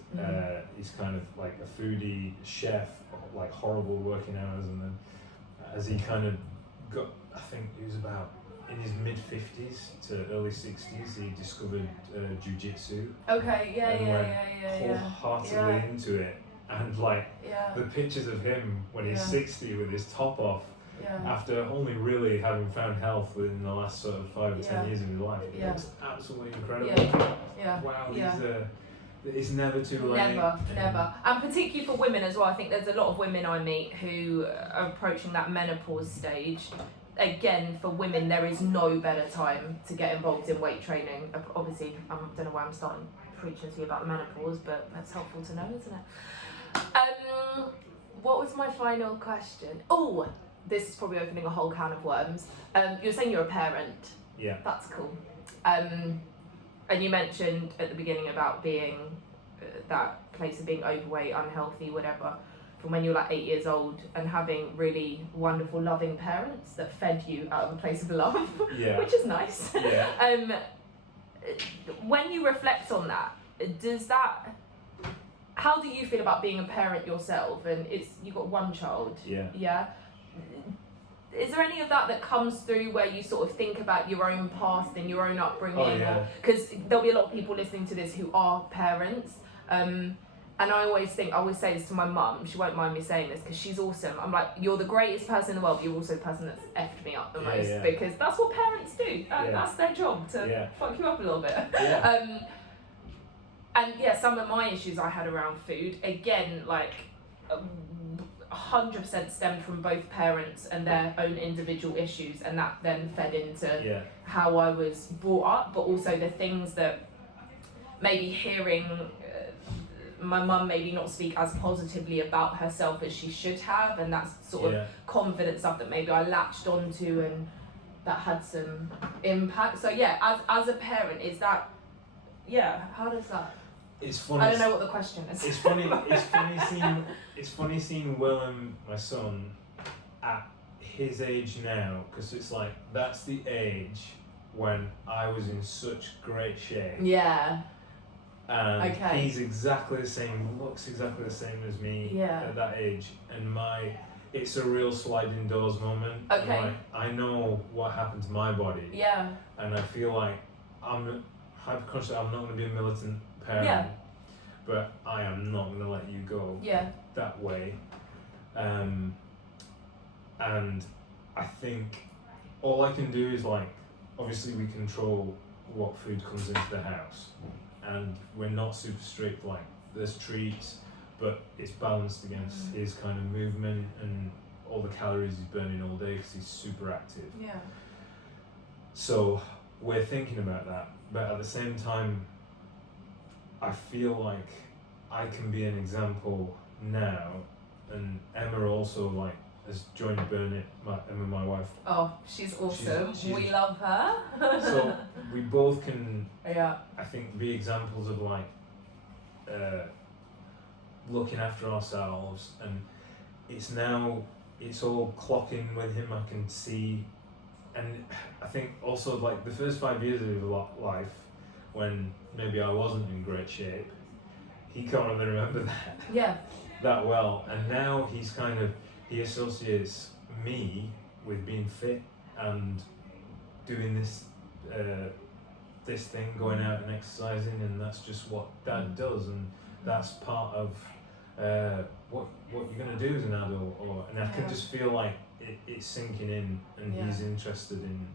he's kind of like a foodie, chef, like horrible working hours, and then as he kind of got, I think he was about in his mid-50s to early 60s, he discovered jiu-jitsu. Okay, and went wholeheartedly into it. And like the pictures of him when he's 60 with his top off, after only really having found health within the last sort of 5 or 10 years of his life, it looks absolutely incredible. Wow, it's never too late. Never. And particularly for women as well, I think there's a lot of women I meet who are approaching that menopause stage. Again, for women, there is no better time to get involved in weight training. Obviously, I don't know why I'm starting preaching to you about the menopause, but that's helpful to know, isn't it? What was my final question? Oh, this is probably opening a whole can of worms. You're saying you're a parent. Yeah. That's cool. And you mentioned at the beginning about being that place of being overweight, unhealthy, whatever, from when you were like 8 years old, and having really wonderful, loving parents that fed you out of a place of love, which is nice. Yeah. When you reflect on that, how do you feel about being a parent yourself? And you've got one child. Yeah. Is there any of that comes through where you sort of think about your own past and your own upbringing? Because there'll be a lot of people listening to this who are parents. And I always say this to my mum, she won't mind me saying this because she's awesome. I'm like, you're the greatest person in the world, but you're also the person that's effed me up the most, because that's what parents do. That's their job, to fuck you up a little bit. And some of my issues I had around food, again, like 100% stemmed from both parents and their own individual issues, and that then fed into how I was brought up, but also the things that maybe hearing my mum maybe not speak as positively about herself as she should have, and that's sort of confident stuff that maybe I latched onto and that had some impact. So as a parent, is that how does that? It's funny. I don't know what the question is. It's funny seeing Willem, my son, at his age now, because it's like that's the age when I was in such great shape. Yeah. And he's exactly the same, looks exactly the same as me at that age, and it's a real sliding doors moment. Like, I know what happened to my body. Yeah. And I feel like I'm hyper-conscious. I'm not going to be a militant parent, but I am not going to let you go that way. And I think all I can do is, like, obviously we control what food comes into the house, and we're not super strict, like there's treats, but it's balanced against his kind of movement and all the calories he's burning all day because he's super active. Yeah. So we're thinking about that, but at the same time, I feel like I can be an example now, and Emma also like has joined Emma, my wife. Oh, she's awesome. We love her. So we both can, I think, be examples of like looking after ourselves, and it's all clocking with him. I can see, and I think also like the first 5 years of his life, when maybe I wasn't in great shape, he can't really remember that well, and now he associates me with being fit and doing this thing, going out and exercising, and that's just what Dad does, and that's part of what you're going to do as an adult. And I can just feel like it's sinking in, and he's interested in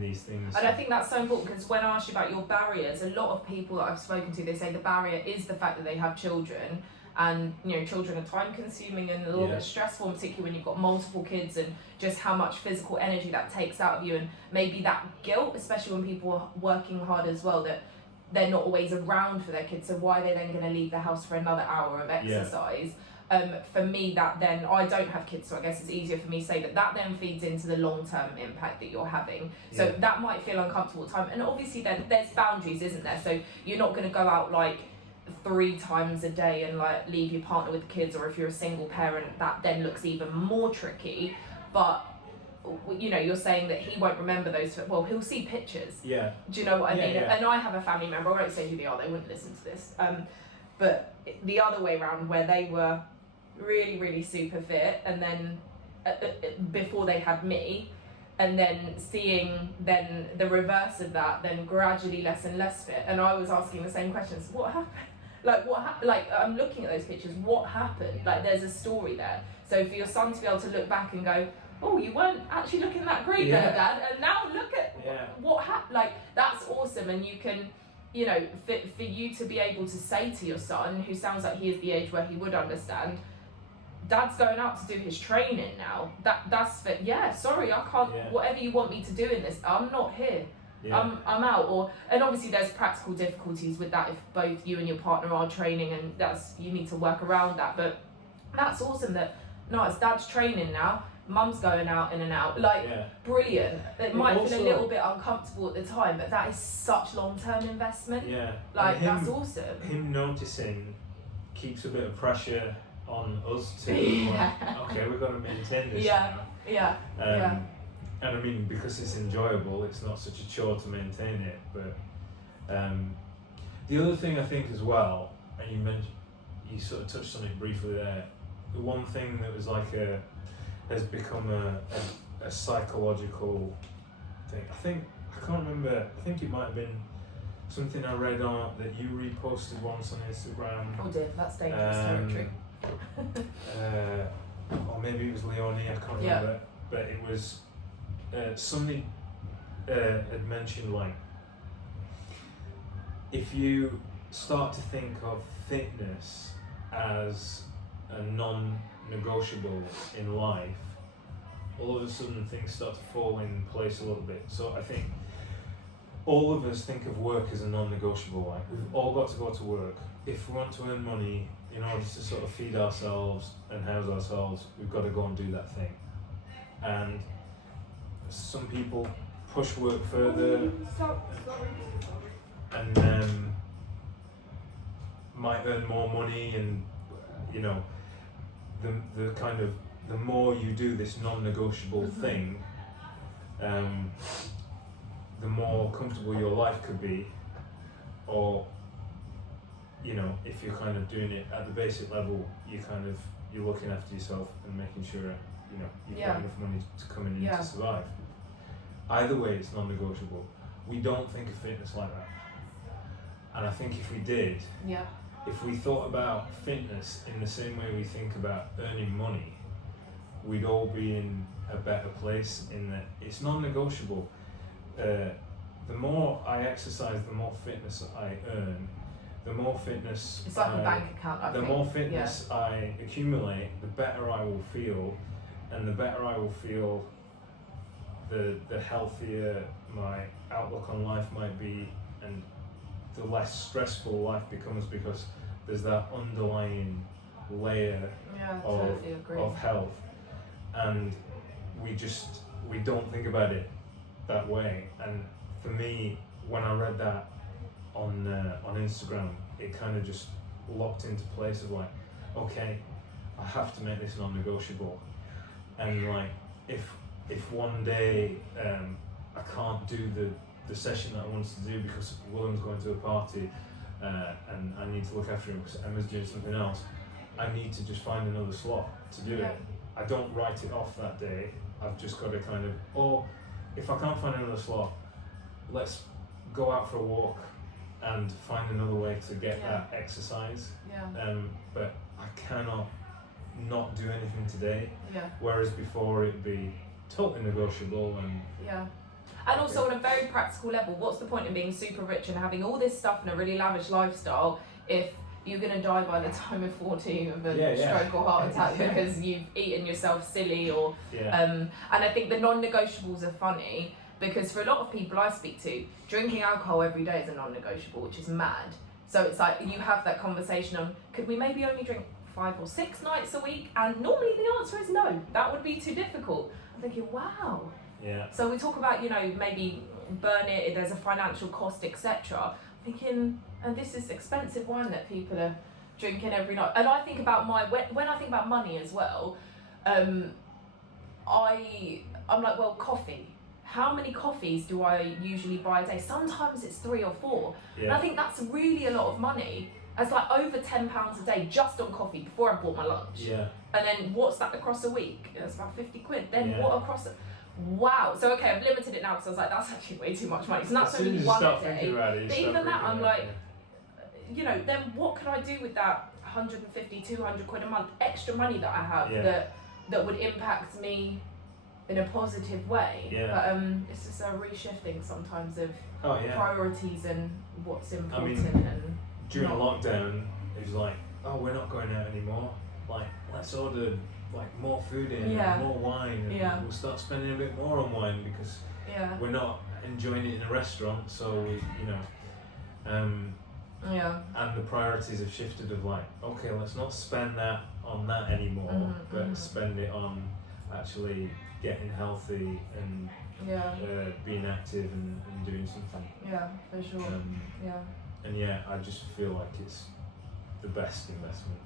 these things. And I think that's so important, because when I asked you about your barriers, a lot of people that I've spoken to, they say the barrier is the fact that they have children. and children are time consuming and a little bit stressful, particularly when you've got multiple kids, and just how much physical energy that takes out of you, and maybe that guilt, especially when people are working hard as well, that they're not always around for their kids, so why are they then going to leave the house for another hour of exercise? For me, that then, I don't have kids, so I guess it's easier for me to say that then feeds into the long-term impact that you're having. So that might feel uncomfortable at times, and obviously then there's boundaries, isn't there? So you're not going to go out like 3 times a day and like leave your partner with kids, or if you're a single parent, that then looks even more tricky. But you're saying that he won't remember those, well, he'll see pictures. Yeah. Do you know what I mean? And I have a family member, I won't say who they are, they wouldn't listen to this, but the other way around, where they were really, really super fit, and then before they had me, and then seeing then the reverse of that, then gradually less and less fit, and I was asking the same questions. What happened? Like I'm looking at those pictures, what happened? Like there's a story there. So for your son to be able to look back and go, oh, you weren't actually looking that great there, Dad, and now look at what happened. Like, that's awesome. And you can, for you to be able to say to your son, who sounds like he is the age where he would understand, Dad's going out to do his training now. That's for, sorry, I can't, whatever you want me to do in this, I'm not here. I'm out. And obviously there's practical difficulties with that if both you and your partner are training, and you need to work around that. But that's awesome that, no, it's Dad's training now, Mum's going out in and out. Brilliant. It might feel a little bit uncomfortable at the time, but that is such long-term investment. That's awesome. Him noticing keeps a bit of pressure on us to okay, we've got to maintain this now. And I mean, because it's enjoyable, it's not such a chore to maintain it. But the other thing I think as well, and you sort of touched on it briefly there, the one thing that was like has become a psychological thing. I can't remember, I think it might have been something I read on that you reposted once on Instagram. Oh dear, that's dangerous territory. Or maybe it was Leonie, I can't remember. But it was, somebody had mentioned, like, if you start to think of fitness as a non-negotiable in life, all of a sudden things start to fall in place a little bit. So I think all of us think of work as a non-negotiable. Like, we've all got to go to work. If we want to earn money in order to sort of feed ourselves and house ourselves, we've got to go and do that thing. And some people push work further and might earn more money, and the kind of, the more you do this non-negotiable thing, the more comfortable your life could be. Or if you're kind of doing it at the basic level, you're looking after yourself and making sure you've got enough money to come in and to survive. Either way, it's non-negotiable. We don't think of fitness like that, and I think if we did, if we thought about fitness in the same way we think about earning money, we'd all be in a better place, in that it's non-negotiable. The more I exercise, the more fitness I earn. The more fitness, it's like a bank account. The more fitness I accumulate, the better I will feel, and the better I will feel, the healthier my outlook on life might be, and the less stressful life becomes, because there's that underlying layer of health, and we don't think about it that way. And for me, when I read that on Instagram, it kind of just locked into place of like, okay, I have to make this non-negotiable. And like, if one day I can't do the session that I wanted to do because William's going to a party, and I need to look after him because Emma's doing something else, I need to just find another slot to do it. I don't write it off that day. I've just got to kind of, or if I can't find another slot, let's go out for a walk and find another way to get that exercise. But I cannot not do anything today. Whereas before it'd be totally negotiable and and also on a very practical level, what's the point in being super rich and having all this stuff and a really lavish lifestyle if you're going to die by the time of 40 of a stroke or heart attack because you've eaten yourself silly or and I think the non-negotiables are funny because for a lot of people I speak to, drinking alcohol every day is a non-negotiable, which is mad. So it's like you have that conversation on, could we maybe only drink 5 or 6 nights a week? And normally the answer is no, that would be too difficult. I'm thinking, wow. Yeah. So we talk about, maybe burn it, there's a financial cost, etc. Thinking, and this is expensive wine that people are drinking every night. And I think about when I think about money as well, I'm like, well, coffee. How many coffees do I usually buy a day? Sometimes it's 3 or 4. Yeah. And I think that's really a lot of money. It's like over £10 a day just on coffee before I bought my lunch. Yeah. And then what's that across a week? It's about 50 quid. Then what across wow. So okay, I've limited it now because I was like, that's actually way too much money. So that's only one a day. But even that, I'm like, then what can I do with that 150, 200 quid a month extra money that I have that would impact me in a positive way? Yeah. But it's just a reshifting sometimes of priorities and what's important. And during lockdown, it was like, oh, we're not going out anymore. Like, let's order more food in, and more wine, and we'll start spending a bit more on wine because we're not enjoying it in a restaurant. So and the priorities have shifted of like, okay, let's not spend that on that anymore, but spend it on actually getting healthy and being active and doing something. Yeah, for sure. And I just feel like it's the best investment.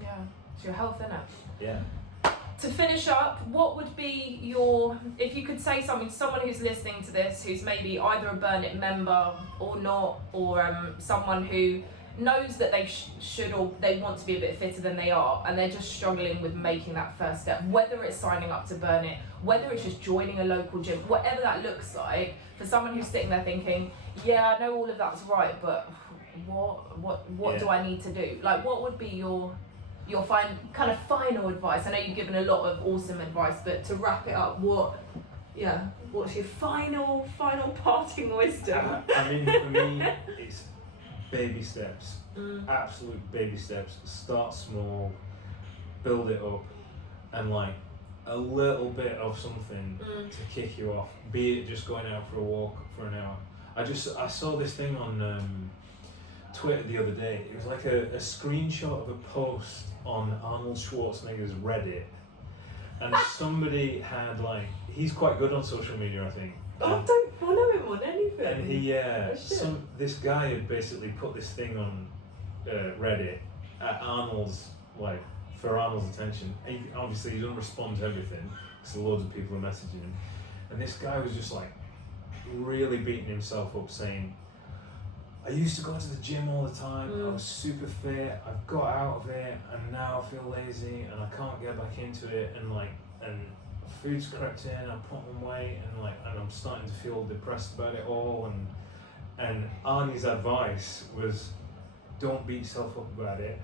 Yeah, it's your health, innit? Yeah. To finish up, what would be if you could say something to someone who's listening to this, who's maybe either a Burn It member or not, or someone who knows that they should or they want to be a bit fitter than they are, and they're just struggling with making that first step, whether it's signing up to Burn It, whether it's just joining a local gym, whatever that looks like, for someone who's sitting there thinking, yeah, I know all of that's right, but what do I need to do? Like, what would be your kind of final advice? I know you've given a lot of awesome advice, but to wrap it up, what's your final parting wisdom? I mean, for me, it's baby steps, absolute baby steps. Start small, build it up, and like a little bit of something to kick you off. Be it just going out for a walk for an hour. I saw this thing on Twitter the other day. It was like a screenshot of a post on Arnold Schwarzenegger's Reddit, and somebody had he's quite good on social media, I think. I don't follow him on anything. And he this guy had basically put this thing on Reddit at Arnold's for Arnold's attention. Obviously he doesn't respond to everything because loads of people are messaging him, and this guy was just really beating himself up, saying, I used to go to the gym all the time, I was super fit, I've got out of it, and now I feel lazy and I can't get back into it, and food's crept in, I put on weight, and I'm starting to feel depressed about it all, and Arnie's advice was, don't beat yourself up about it,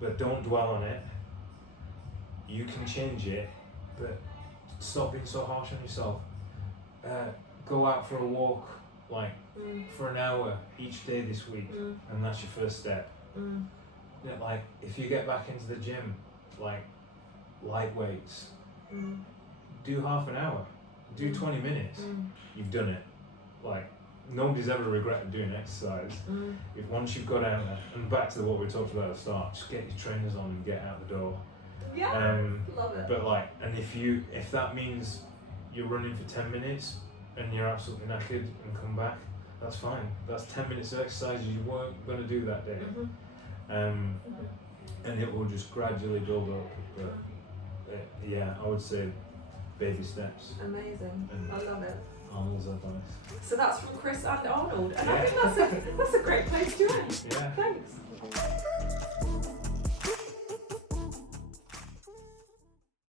but don't dwell on it. You can change it, but stop being so harsh on yourself. Go out for a walk for an hour each day this week, and that's your first step. If you get back into the gym, light weights, do half an hour, do 20 minutes, you've done it. Nobody's ever regretted doing exercise. If once you've got out there, and back to what we talked about at the start, just get your trainers on and get out the door. Love it. But and if that means you're running for 10 minutes and you're absolutely knackered and come back, that's fine. That's 10 minutes of exercise you weren't going to do that day. And it will just gradually build up. But I would say baby steps. Amazing. I love it. Arnold's advice. So that's from Chris and Arnold. And I think that's a great place to end. Yeah. Thanks.